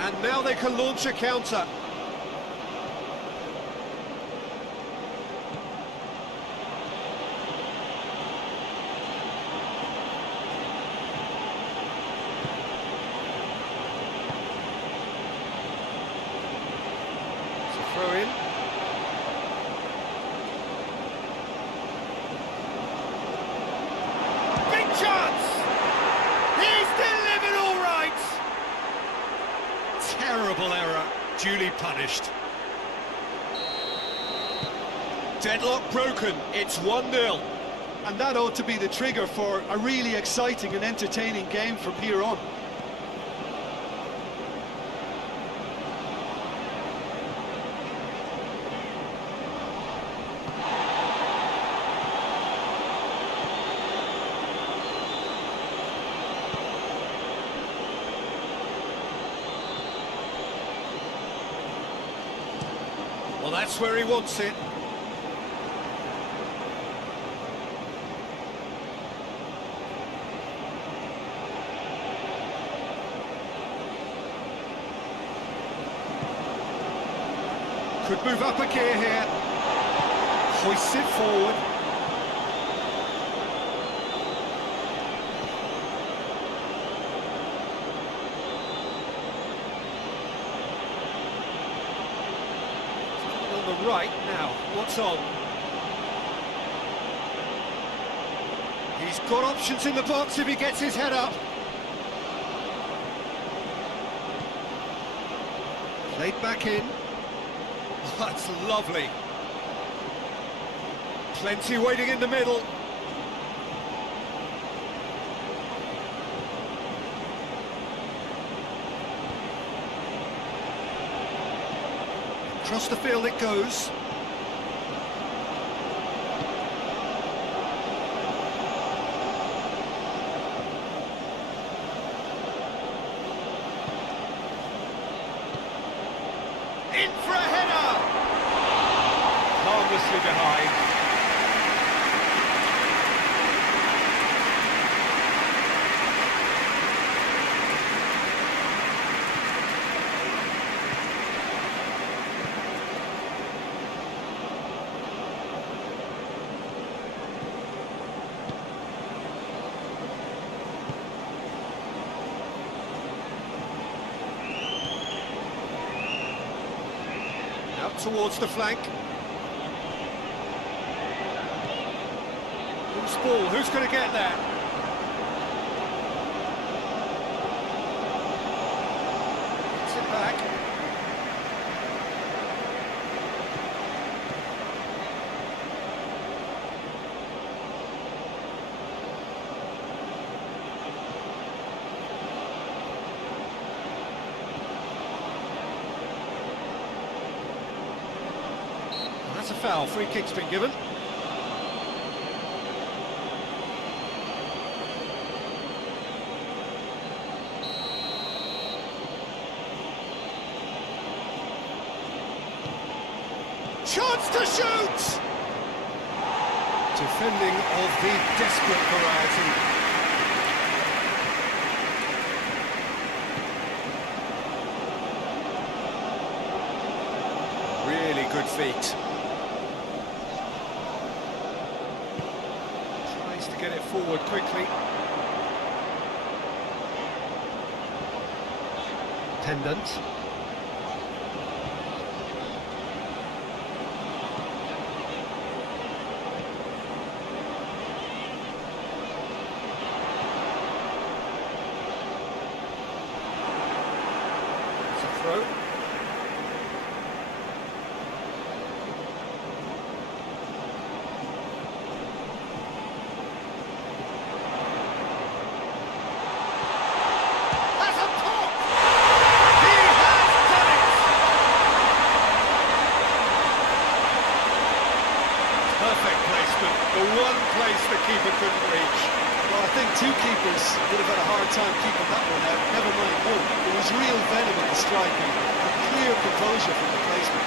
And now they can launch a counter. Throw in. Big chance! He's delivered all right! Terrible error, duly punished. Deadlock broken, it's 1-0. And that ought to be the trigger for a really exciting and entertaining game from here on. Well, that's where he wants it. Could move up a gear here. Hoists it forward. On the right now, what's on? He's got options in the box if he gets his head up. Played back in. Oh, that's lovely. Plenty waiting in the middle. Across the field it goes. In for a header! Harmlessly behind. Out towards the flank. Who's ball? Who's going to get that? Gets it back. That's a foul. Free kick's been given. Chance to shoot! Defending of the desperate variety. Really good feet. Tries to get it forward quickly. Pendant. Throw. Has a pop! He has done it! Perfect placement, the one place the keeper couldn't reach. Well, I think two keepers would have had a hard time keeping that one out, never mind one. There was real venom in the striking, and clear composure from the placement.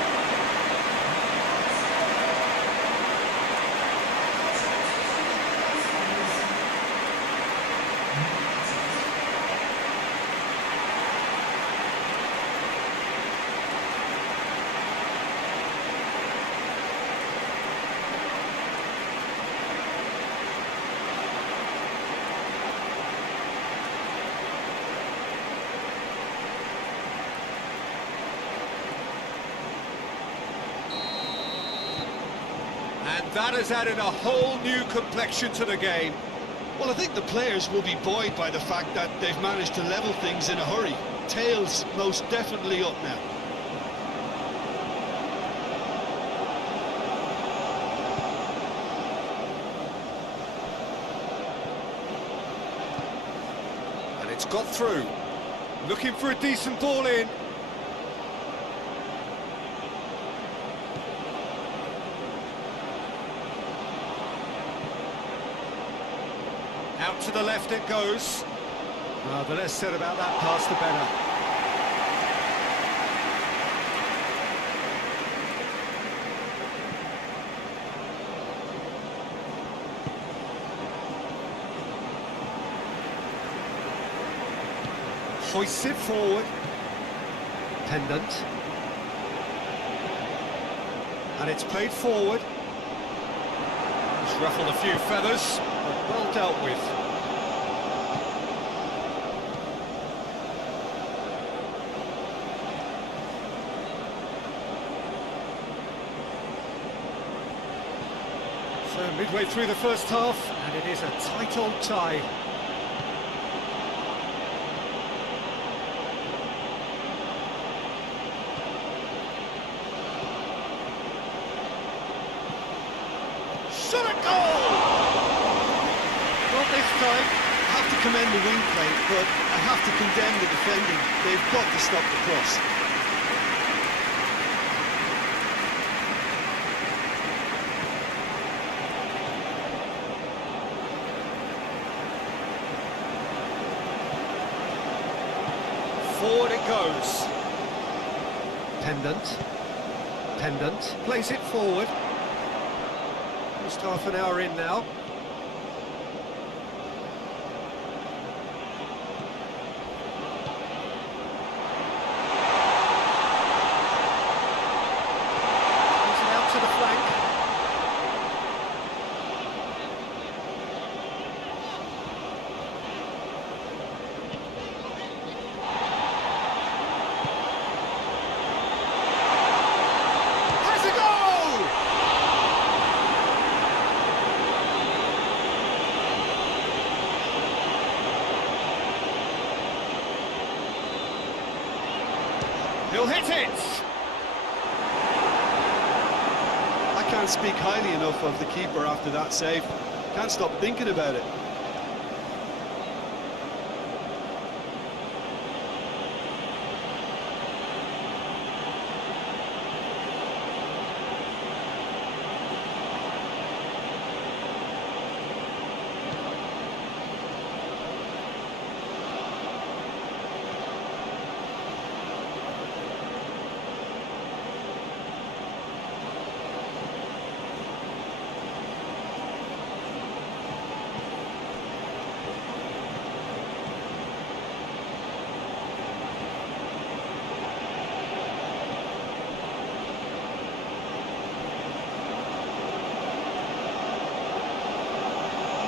And that has added a whole new complexion to the game. Well, I think the players will be buoyed by the fact that they've managed to level things in a hurry. Tails most definitely up now. And it's got through. Looking for a decent ball in. Out to the left it goes. Well, the less said about that pass, the better. Hoists it forward. Pendant. And it's played forward. It's ruffled a few feathers, but well dealt with. So midway through the first half, and it is a tight old tie. Shot a goal! Not this time. I have to commend the wing play, but I have to condemn the defending. They've got to stop the cross. Forward it goes. Pendant. Plays it forward. Just half an hour in now. Plays it out to the flank. Has a goal! He'll hit it! I can't speak highly enough of the keeper after that save. Can't stop thinking about it.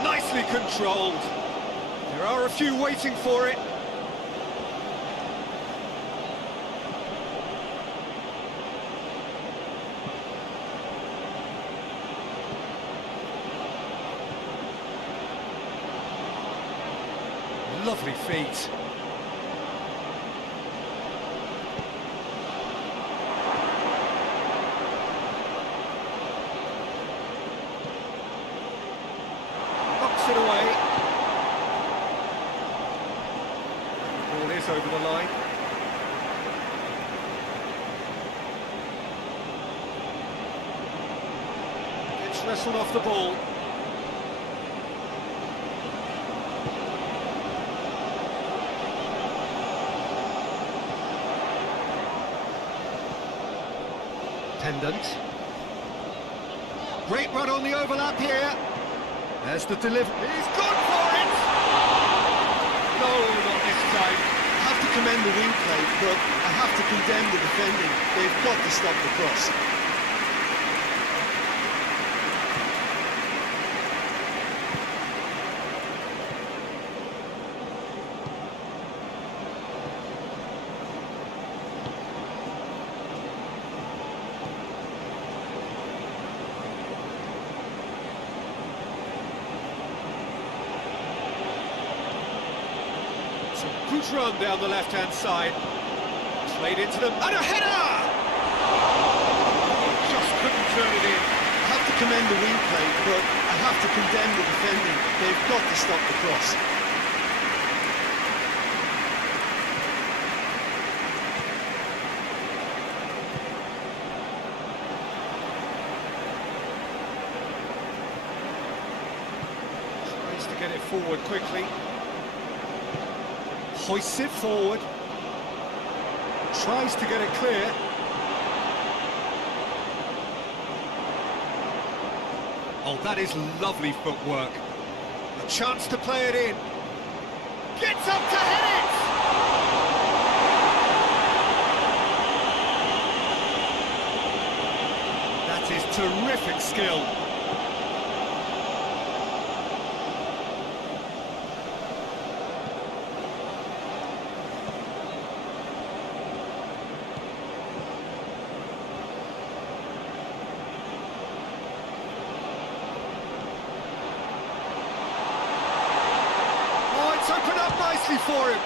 Nicely controlled. There are a few waiting for it. Lovely feet. Knocks it away. Ball is over the line. It's wrestled off the ball. Pendant. Great run on the overlap here. There's the delivery. He's gone for it! No, not this time. I have to commend the wing play, but I have to condemn the defending. They've got to stop the cross. It's a good run down the left-hand side. Played into them, and a header! Just couldn't turn it in. I have to commend the wing play, but I have to condemn the defending. They've got to stop the cross. Tries to get it forward quickly. Hoists it forward. Tries to get it clear. Oh, that is lovely footwork. A chance to play it in. Gets up to hit it! That Terrific skill. Oh, it's opened up nicely for him.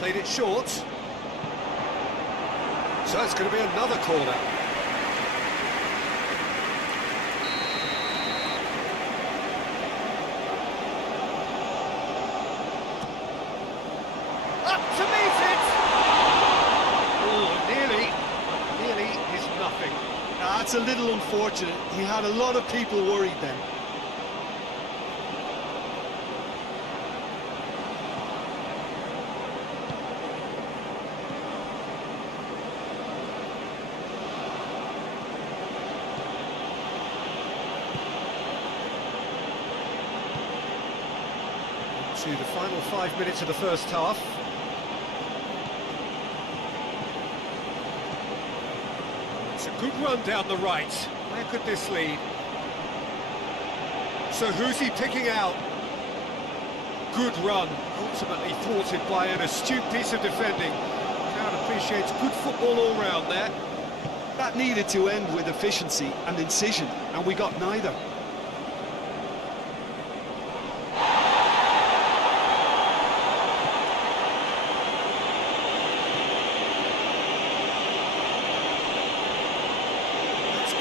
Played it short. So it's going to be another corner. Up to meet it! Oh, nearly is nothing. That's a little unfortunate. He had a lot of people worried then. To the final 5 minutes of the first half. It's a good run down the right. Where could this lead? So who's he picking out? Good run, ultimately thwarted by an astute piece of defending. Crowd appreciates good football all round there. That needed to end with efficiency and incision, and we got neither.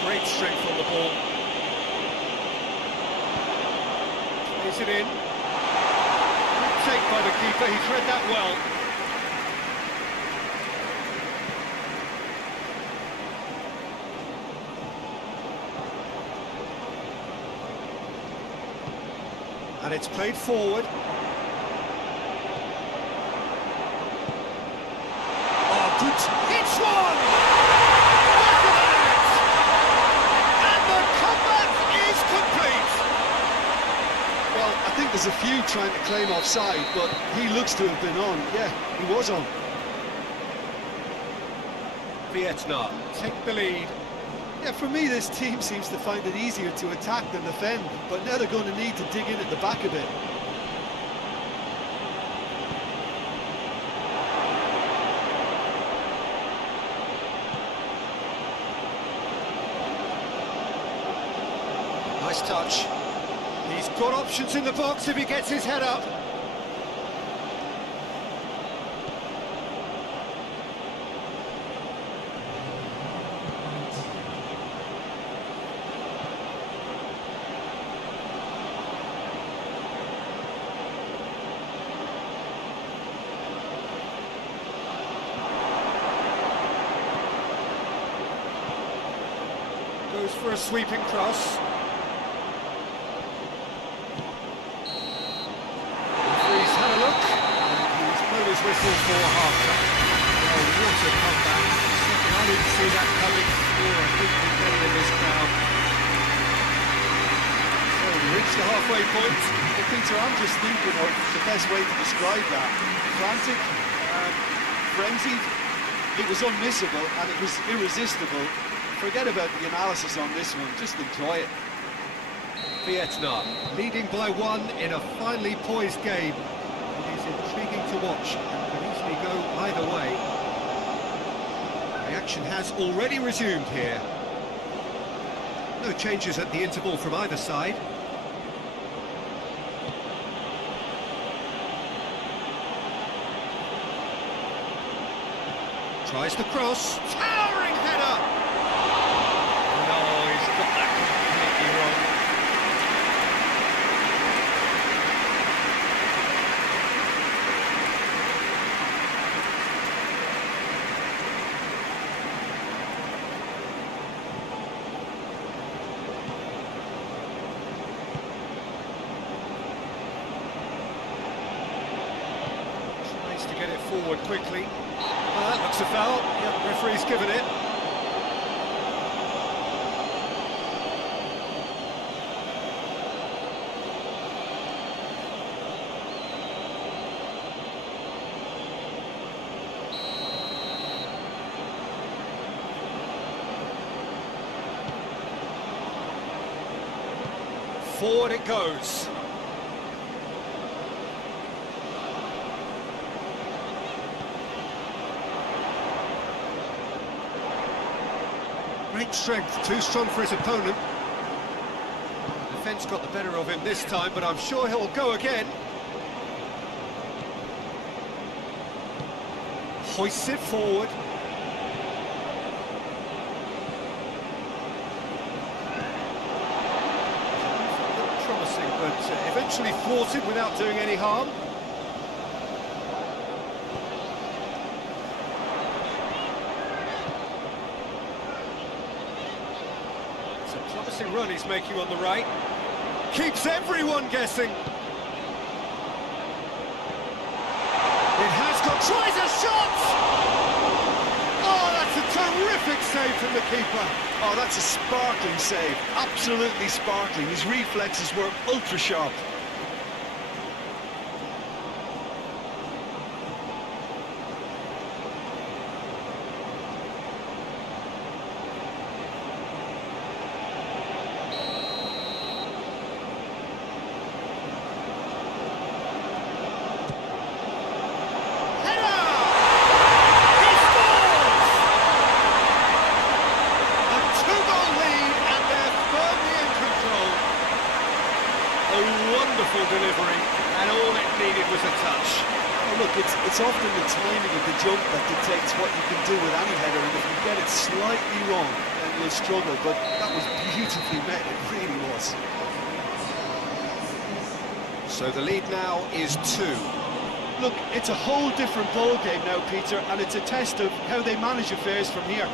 Great strength on the ball. Plays it in. Good take by the keeper, he's read that well. And it's played forward. Oh, good. It's one! I think there's a few trying to claim offside, but he looks to have been on. Yeah, he was on. Vietnam take the lead. Yeah, for me, this team seems to find it easier to attack than defend, but now they're going to need to dig in at the back a bit. Nice touch. He's got options in the box if he gets his head up. Goes for a sweeping cross. His whistle for half-time. Oh, what a comeback. Certainly I didn't see that coming. Oh, I think we're getting in this crowd. So we reached the halfway point. Well, Peter, I'm just thinking of the best way to describe that. Frantic, frenzied. It was unmissable and it was irresistible. Forget about the analysis on this one, just enjoy it. Vietnam leading by one in a finely poised game. It is intriguing to watch and can easily go either way. The action has already resumed here. No changes at the interval from either side. Tries the cross. Towering header! No, he's got that completely wrong. Get it forward quickly. That looks a foul. Yep, referee's given it. Forward it goes. Great strength, too strong for his opponent. Defence got the better of him this time, but I'm sure he'll go again. Hoists it forward. Promising, but eventually thwarted without doing any harm. It's a promising run he's making on the right. Keeps everyone guessing. It has got, tries a shot! Oh, that's a terrific save from the keeper. Oh, that's a sparkling save, absolutely sparkling. His reflexes were ultra sharp. Wonderful delivery, and all it needed was a touch. Oh, look, it's often the timing of the jump that dictates what you can do with any header, and if you get it slightly wrong, then you'll struggle, but that was beautifully met, it really was. So the lead now is 2. Look, it's a whole different ball game now, Peter, and it's a test of how they manage affairs from here.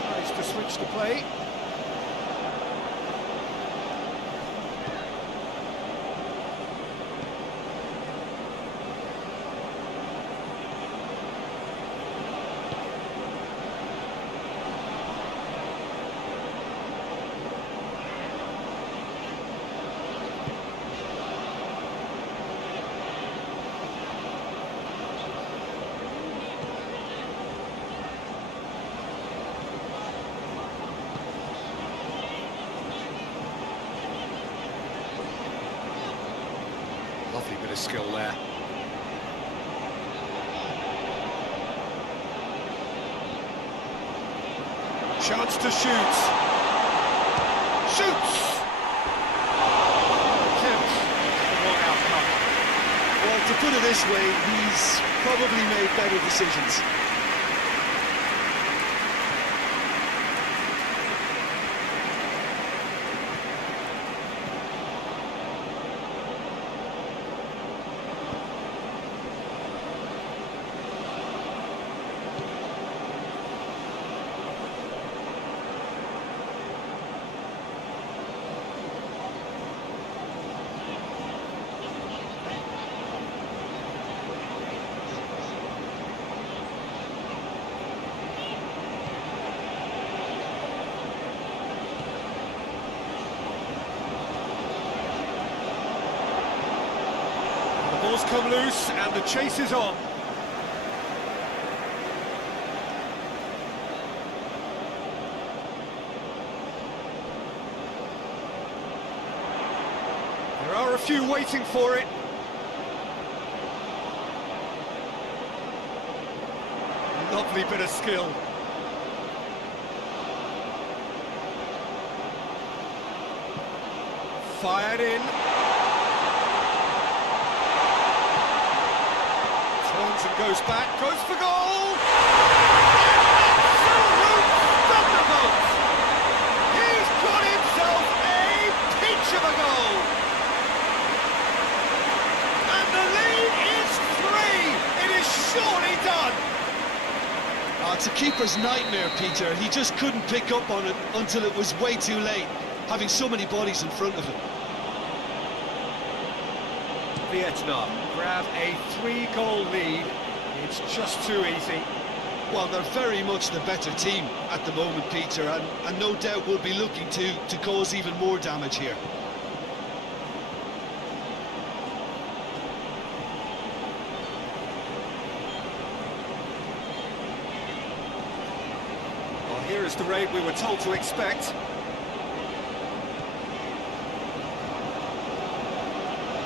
Tries to switch the play. Lovely bit of skill there. Chance to shoot. Shoots! Attempts the wrong outcome. Well, to put it this way, he's probably made better decisions. Ball's come loose and the chase is on. There are a few waiting for it. Lovely bit of skill. Fired in. Turns and goes back, goes for goal! Absolute thunderbolt! He's got himself a peach of a goal! And the lead is 3! It is surely done! Oh, it's a keeper's nightmare, Peter. He just couldn't pick up on it until it was way too late, having so many bodies in front of him. Vietnam grab a 3-goal lead. It's just too easy. Well, they're very much the better team at the moment, Peter, and no doubt will be looking to cause even more damage here. Well, here is as the rain we were told to expect.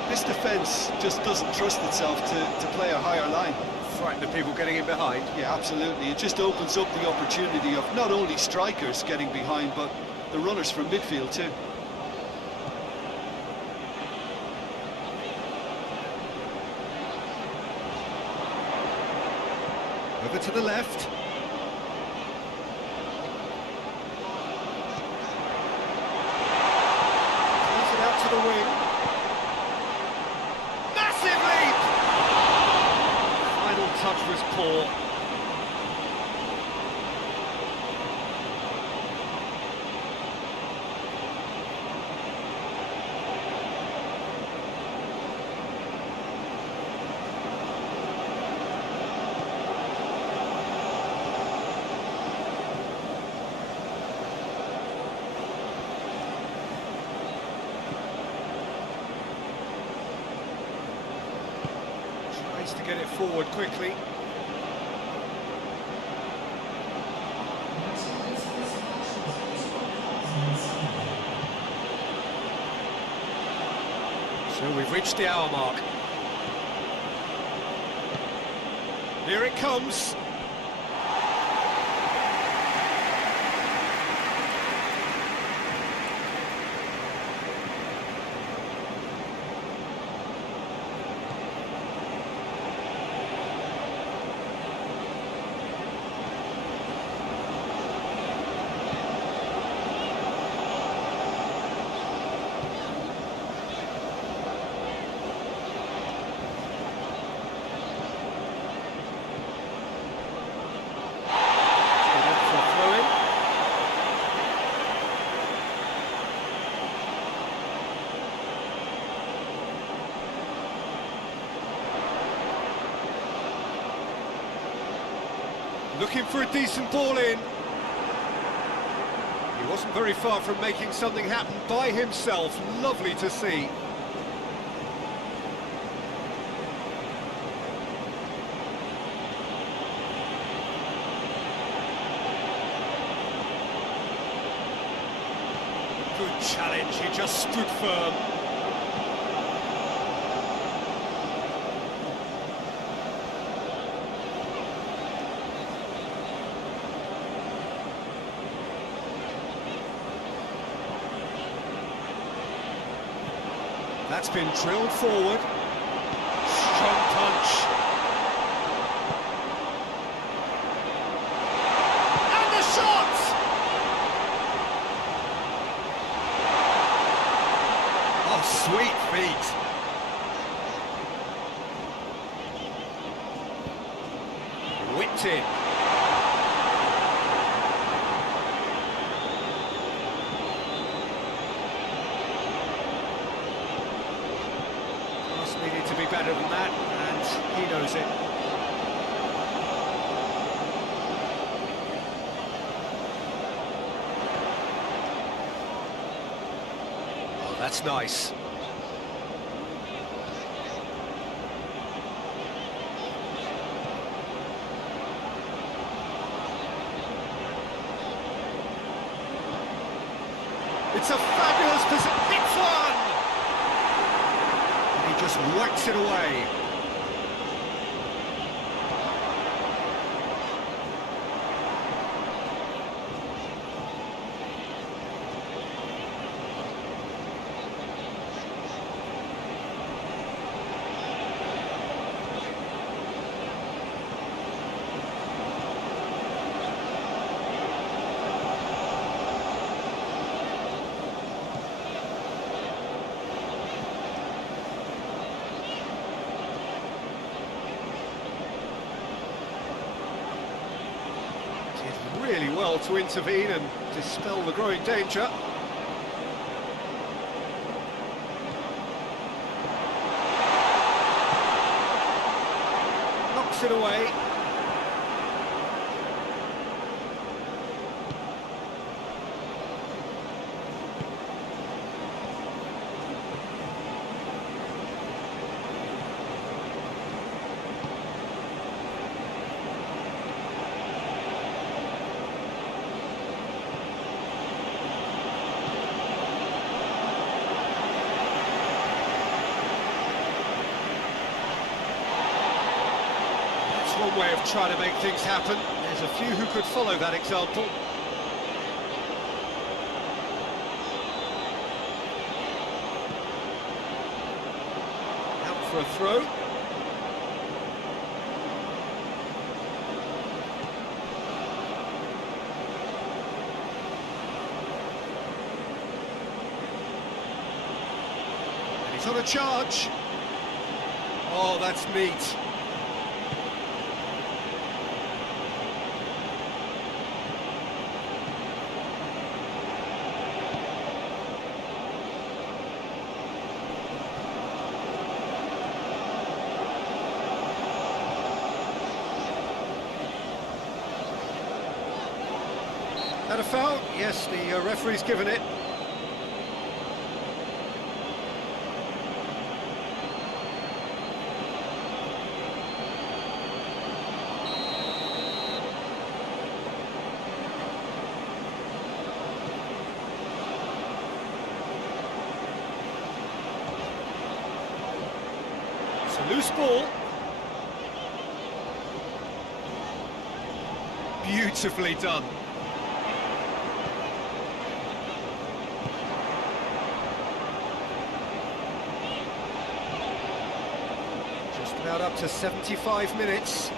This defence just doesn't trust itself to play a higher line. Frightened of people getting in behind. Yeah, absolutely. It just opens up the opportunity of not only strikers getting behind, but the runners from midfield too. Over to the left. Plays it out to the wing. Massive leap! Final touch was poor. To get it forward quickly. So we've reached the hour mark. Here it comes. Looking for a decent ball in. He wasn't very far from making something happen by himself. Lovely to see. Good challenge, he just stood firm. That's been drilled forward. Strong punch. And the shot! Oh, sweet feet. Whipped in. Needed to be better than that, and he knows it. Oh, that's nice. It's a fabulous position. It's one! Just whacks it away. Really well to intervene and dispel the growing danger. Knocks it away. one way of trying to make things happen. There's a few who could follow that example. Out for a throw. And he's on a charge. Oh, that's neat. That a foul? Yes, the referee's given it. It's a loose ball. Beautifully done. About up to 75 minutes.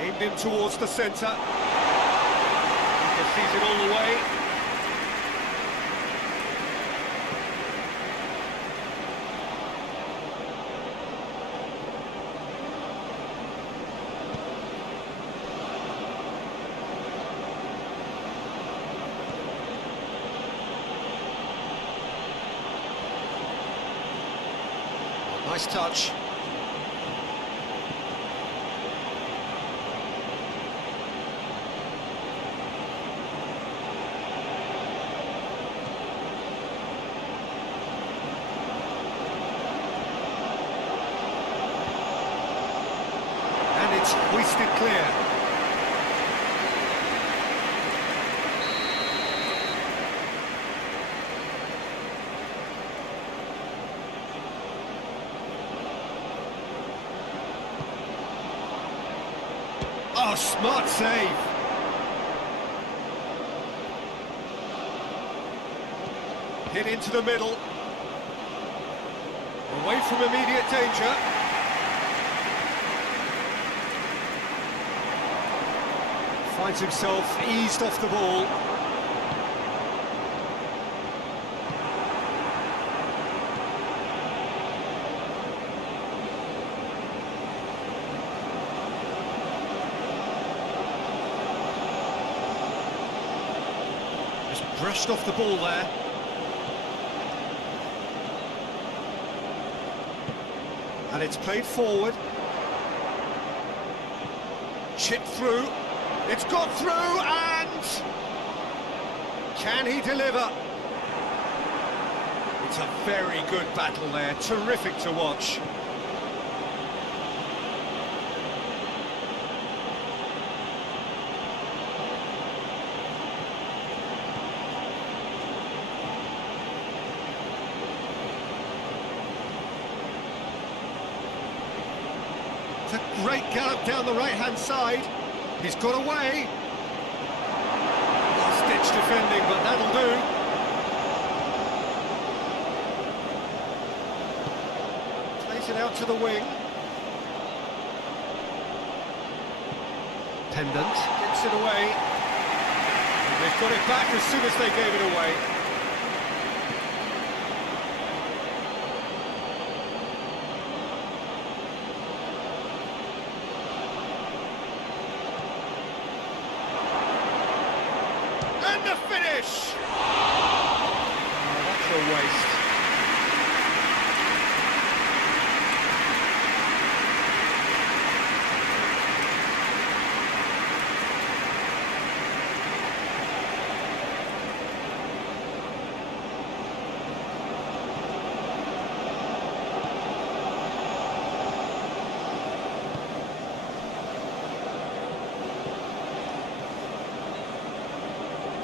Aimed in towards the centre. Defeated all the way. Nice touch. And it's hoisted clear. Oh, smart save. Hit into the middle. Away from immediate danger. Finds himself eased off the ball. Brushed off the ball there. And it's played forward. Chipped through. It's got through, and can he deliver? It's a very good battle there. Terrific to watch. It's a great gallop down the right-hand side. He's got away. Last-ditch defending, but that'll do. Plays it out to the wing. Pendant. Gets it away. And they've got it back as soon as they gave it away. And the finish! Oh, that's a waste.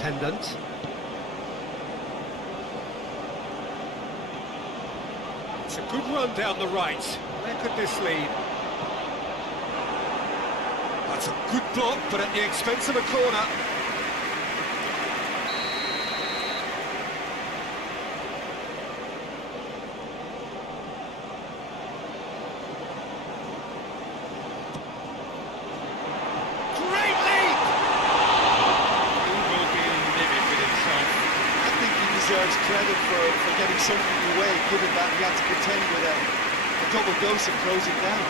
Pendant. It's a good run down the right. Where could this lead? That's a good block, but at the expense of a corner. Great leap! He will be livid with himself. I think he deserves credit for getting something away, given that he had to contend with a double dose of closing down.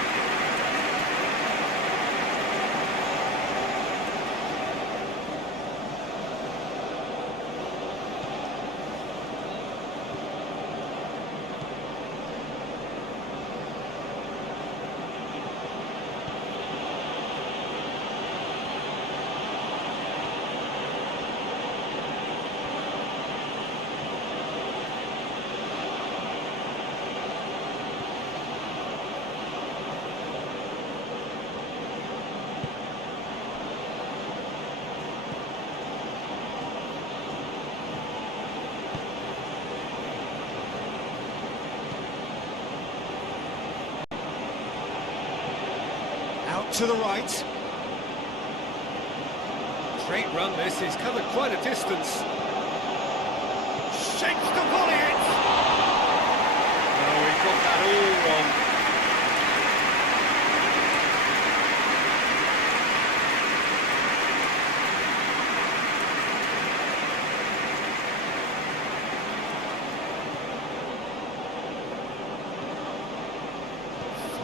Out to the right. Great run this, he's covered quite a distance. Shakes to volley it! Oh, he got that all wrong.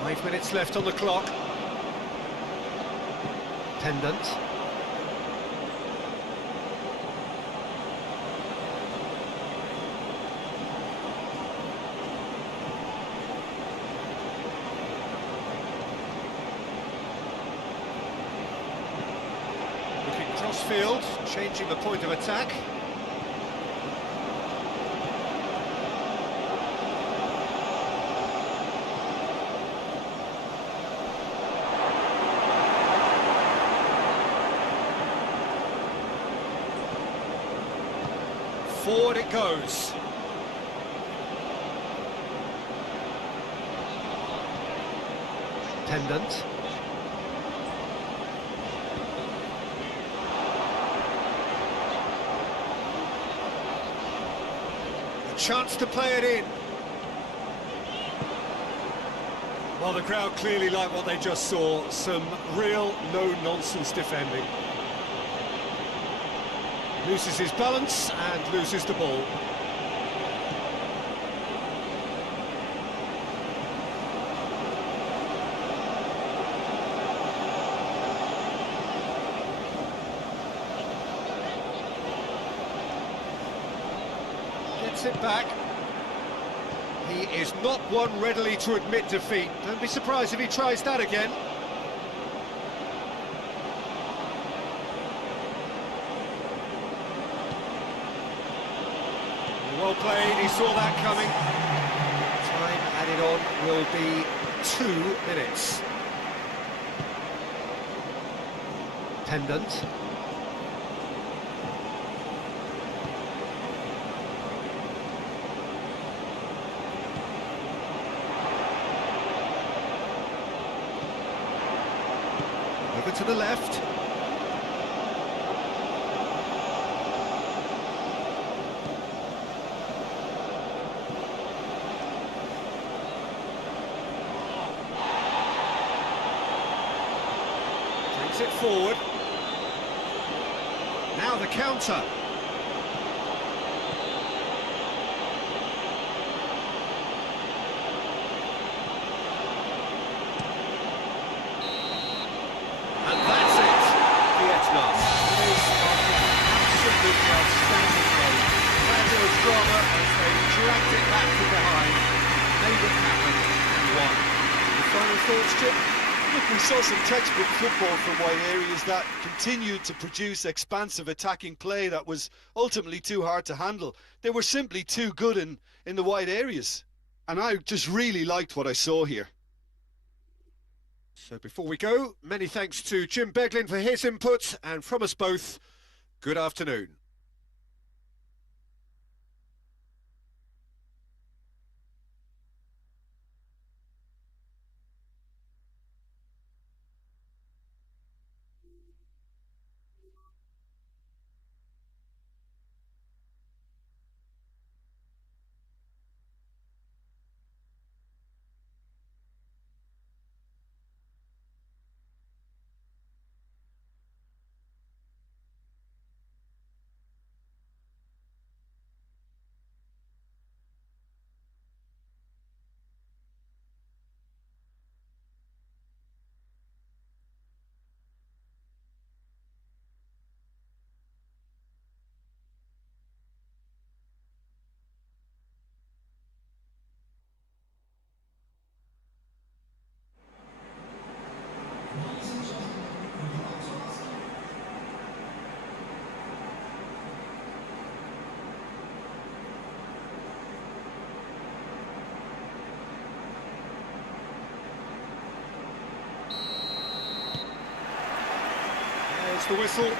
Five minutes left on the clock. Pendant. Looking cross-field, changing the point of attack. Forward it goes. Pendant. A chance to play it in. Well, the crowd clearly like what they just saw. Some real no-nonsense defending. Loses his balance and loses the ball. Gets it back. He is not one readily to admit defeat. Don't be surprised if he tries that again. Well played, he saw that coming. Time added on will be 2 minutes. Pendant. Over to the left. It forward. Now the counter. And that's it. Vietnam. Absolutely outstanding goal. Fans there was drama as they dragged it back from behind, made it happen, and won. The final thoughts, Chip? Look, we saw some textbook football from wide areas that continued to produce expansive attacking play that was ultimately too hard to handle. They were simply too good in the wide areas. And I just really liked what I saw here. So before we go, many thanks to Jim Beglin for his input, and from us both, good afternoon. That's the whistle.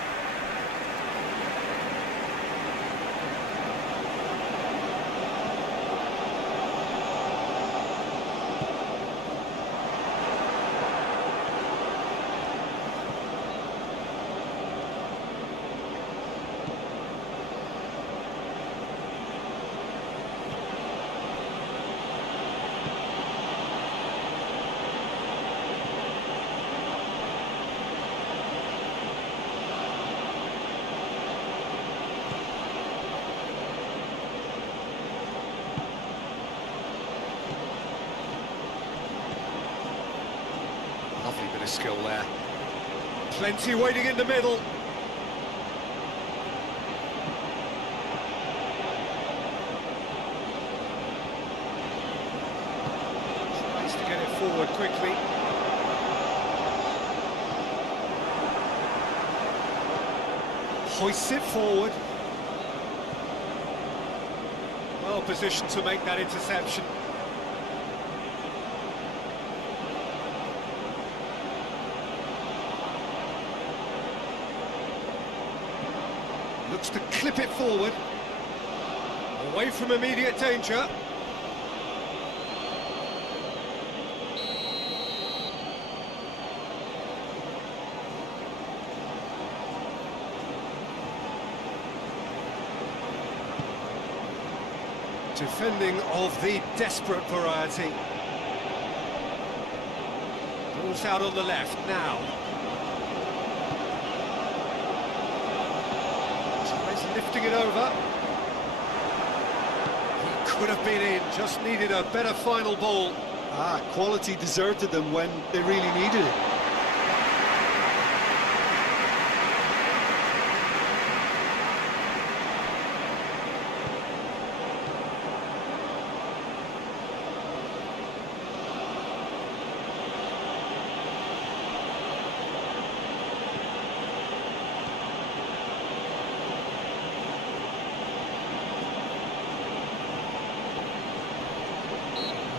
Lovely bit of skill there. Plenty waiting in the middle. Tries to get it forward quickly. Hoists it forward. Well positioned to make that interception. Looks to clip it forward, away from immediate danger. Defending of the desperate variety. Ball's out on the left now. Lifting it over. He could have been in, just needed a better final ball. Quality deserted them when they really needed it.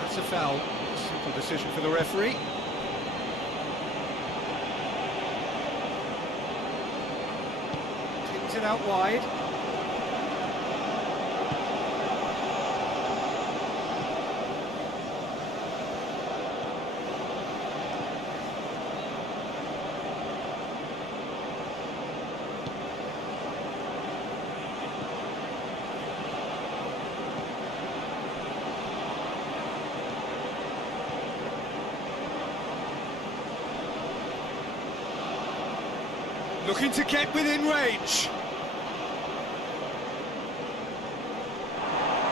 That's a foul. Simple decision for the referee. Pins it out wide. Looking to get within range.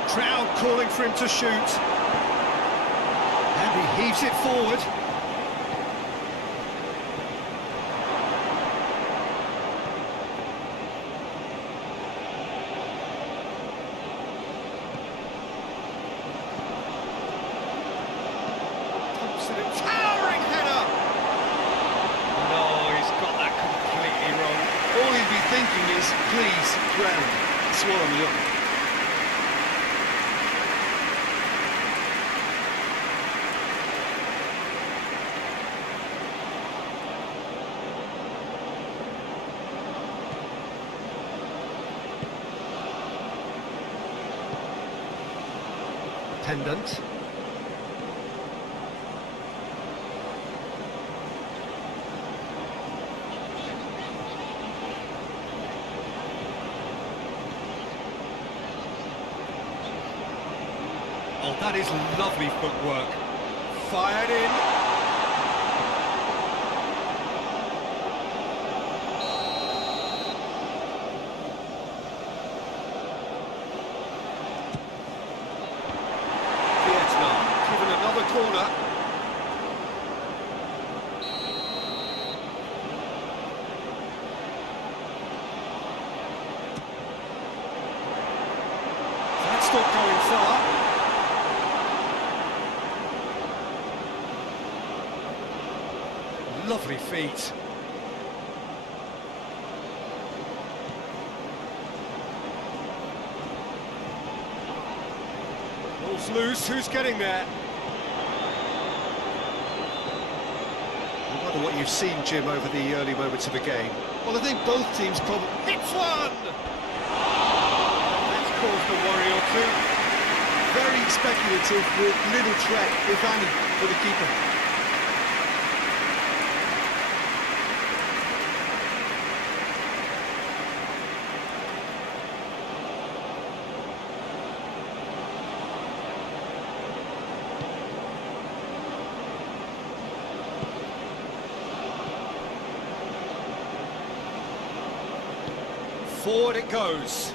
Crowd calling for him to shoot. And he heaves it forward. Pumps it in. Towering header! No, he's got that completely wrong. All he'd be thinking is, please, ground, swallow me up. Pendant. Oh, that is lovely footwork. Fired in. Vietnam given another corner. That's not going far. Lovely feet. Ball's loose, who's getting there? I wonder what you've seen, Jim, over the early moments of the game. Well, I think both teams probably... Hits one! That's caused a worry or two. Very speculative with little threat, if any, for the keeper. Forward it goes.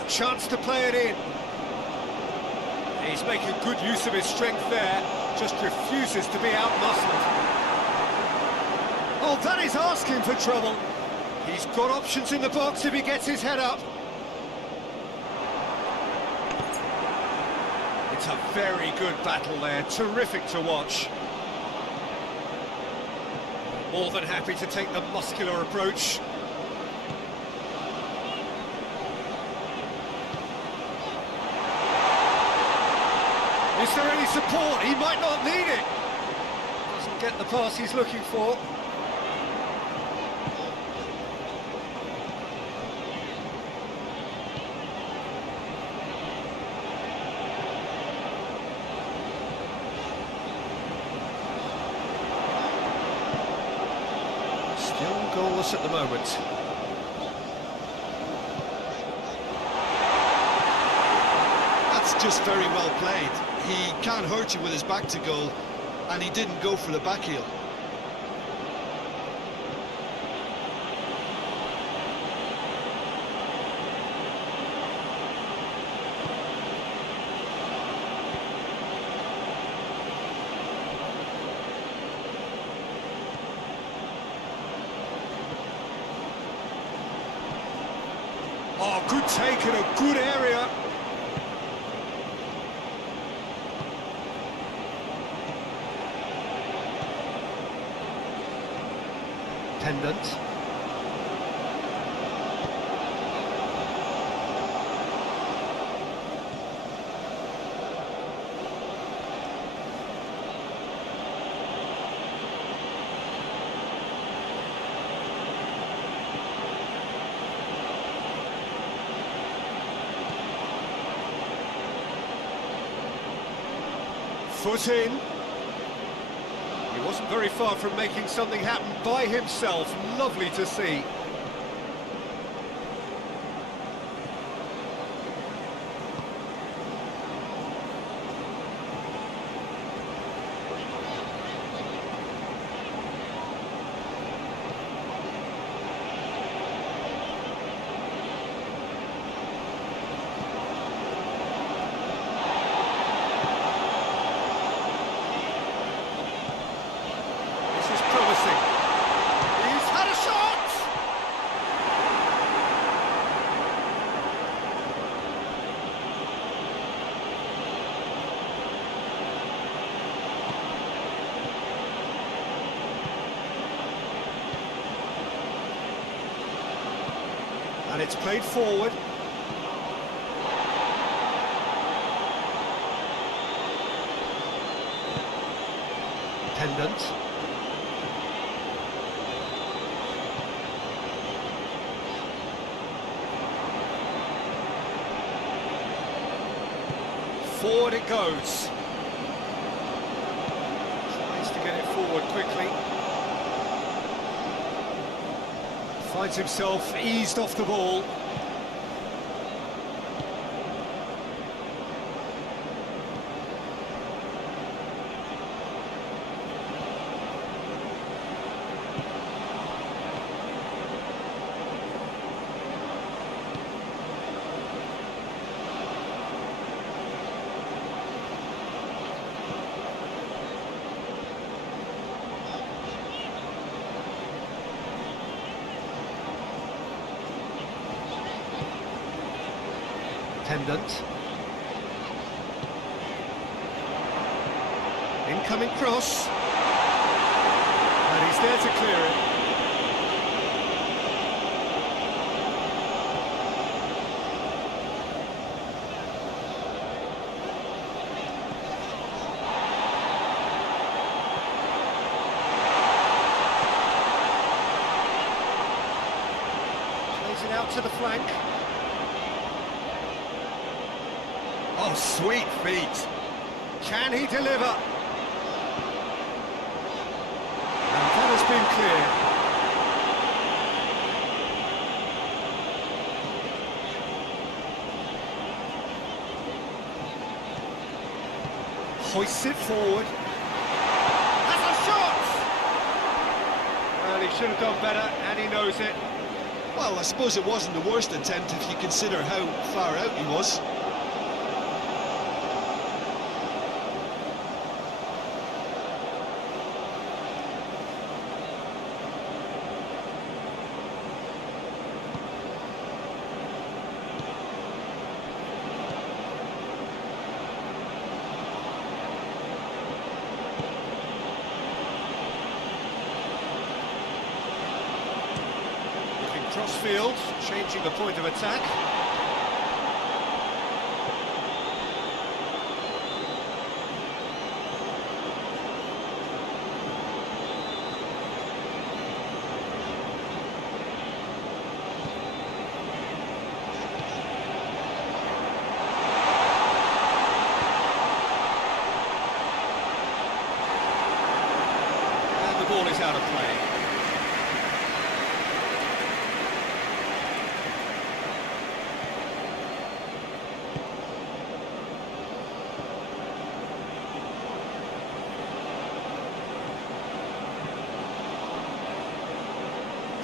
A chance to play it in. He's making good use of his strength there, just refuses to be outmuscled. Oh, that is asking for trouble. He's got options in the box if he gets his head up. It's a very good battle there, terrific to watch. More than happy to take the muscular approach. Is there any support? He might not need it. Doesn't get the pass he's looking for. Goalless at the moment. That's just very well played. He can't hurt you with his back to goal, and he didn't go for the back heel. Oh, good take in a good area. Pendant. Foot in. He wasn't very far from making something happen by himself. Lovely to see. And it's played forward. Pendant. Forward it goes. Tries to get it forward quickly. Finds himself eased off the ball. Pendant. Incoming cross. And he's there to clear it. out to the flank. Oh, sweet feet. Can he deliver? And that has been clear. Hoists it forward. Has a shot! Well, he should have done better, and he knows it. Well, I suppose it wasn't the worst attempt if you consider how far out he was. Crossfield, changing the point of attack. And the ball is out of play.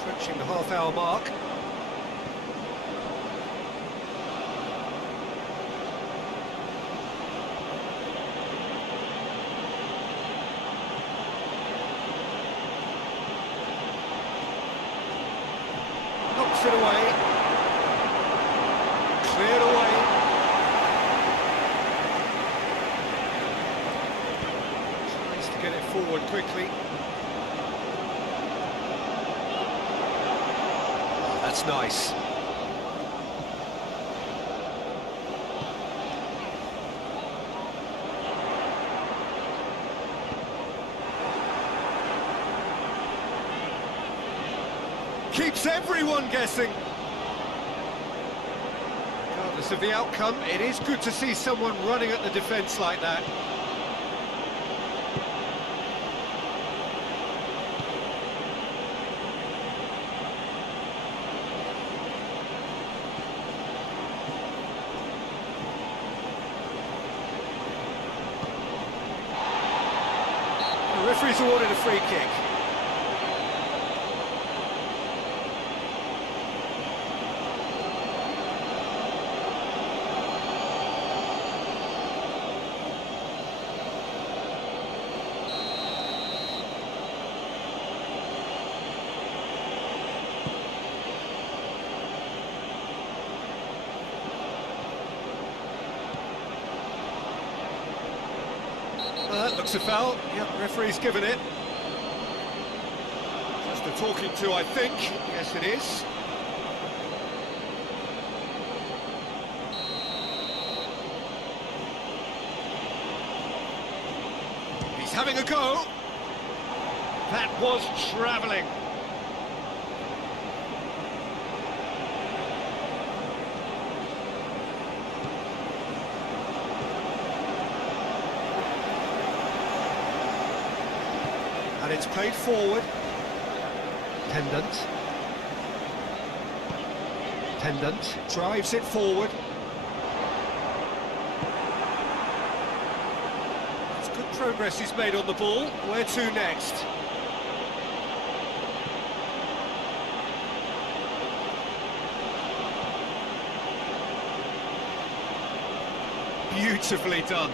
Approaching the half-hour mark. Knocks it away. Cleared away. Tries to get it forward quickly. That's nice. Keeps everyone guessing. Regardless of the outcome, it is good to see someone running at the defence like that. The referee's awarded a free kick. That looks a foul. Yep, referee's given it. Just a talking to, I think. Yes, it is. He's having a go. That was travelling. And it's played forward. Pendant. Pendant. Drives it forward. It's good progress he's made on the ball. Where to next? Beautifully done.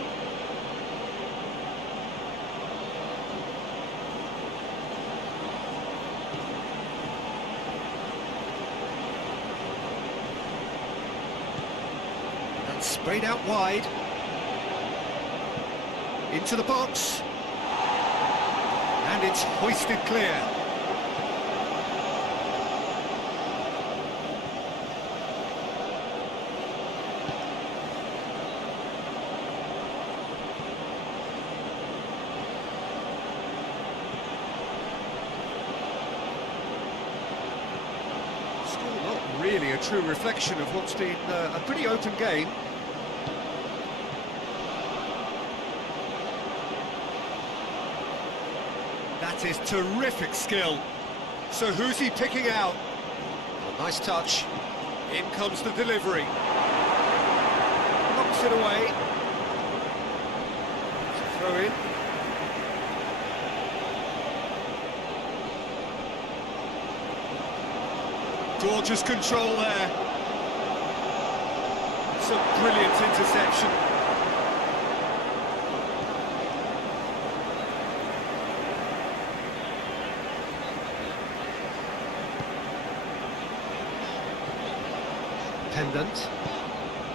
Sprayed out wide. Into the box. And it's hoisted clear. Still not really a a true reflection of what's been a pretty open game. That is terrific skill. So who's he picking out? Oh, nice touch. In comes the delivery. Knocks it away. Throw in. Gorgeous control there. Some brilliant interception. Pendant.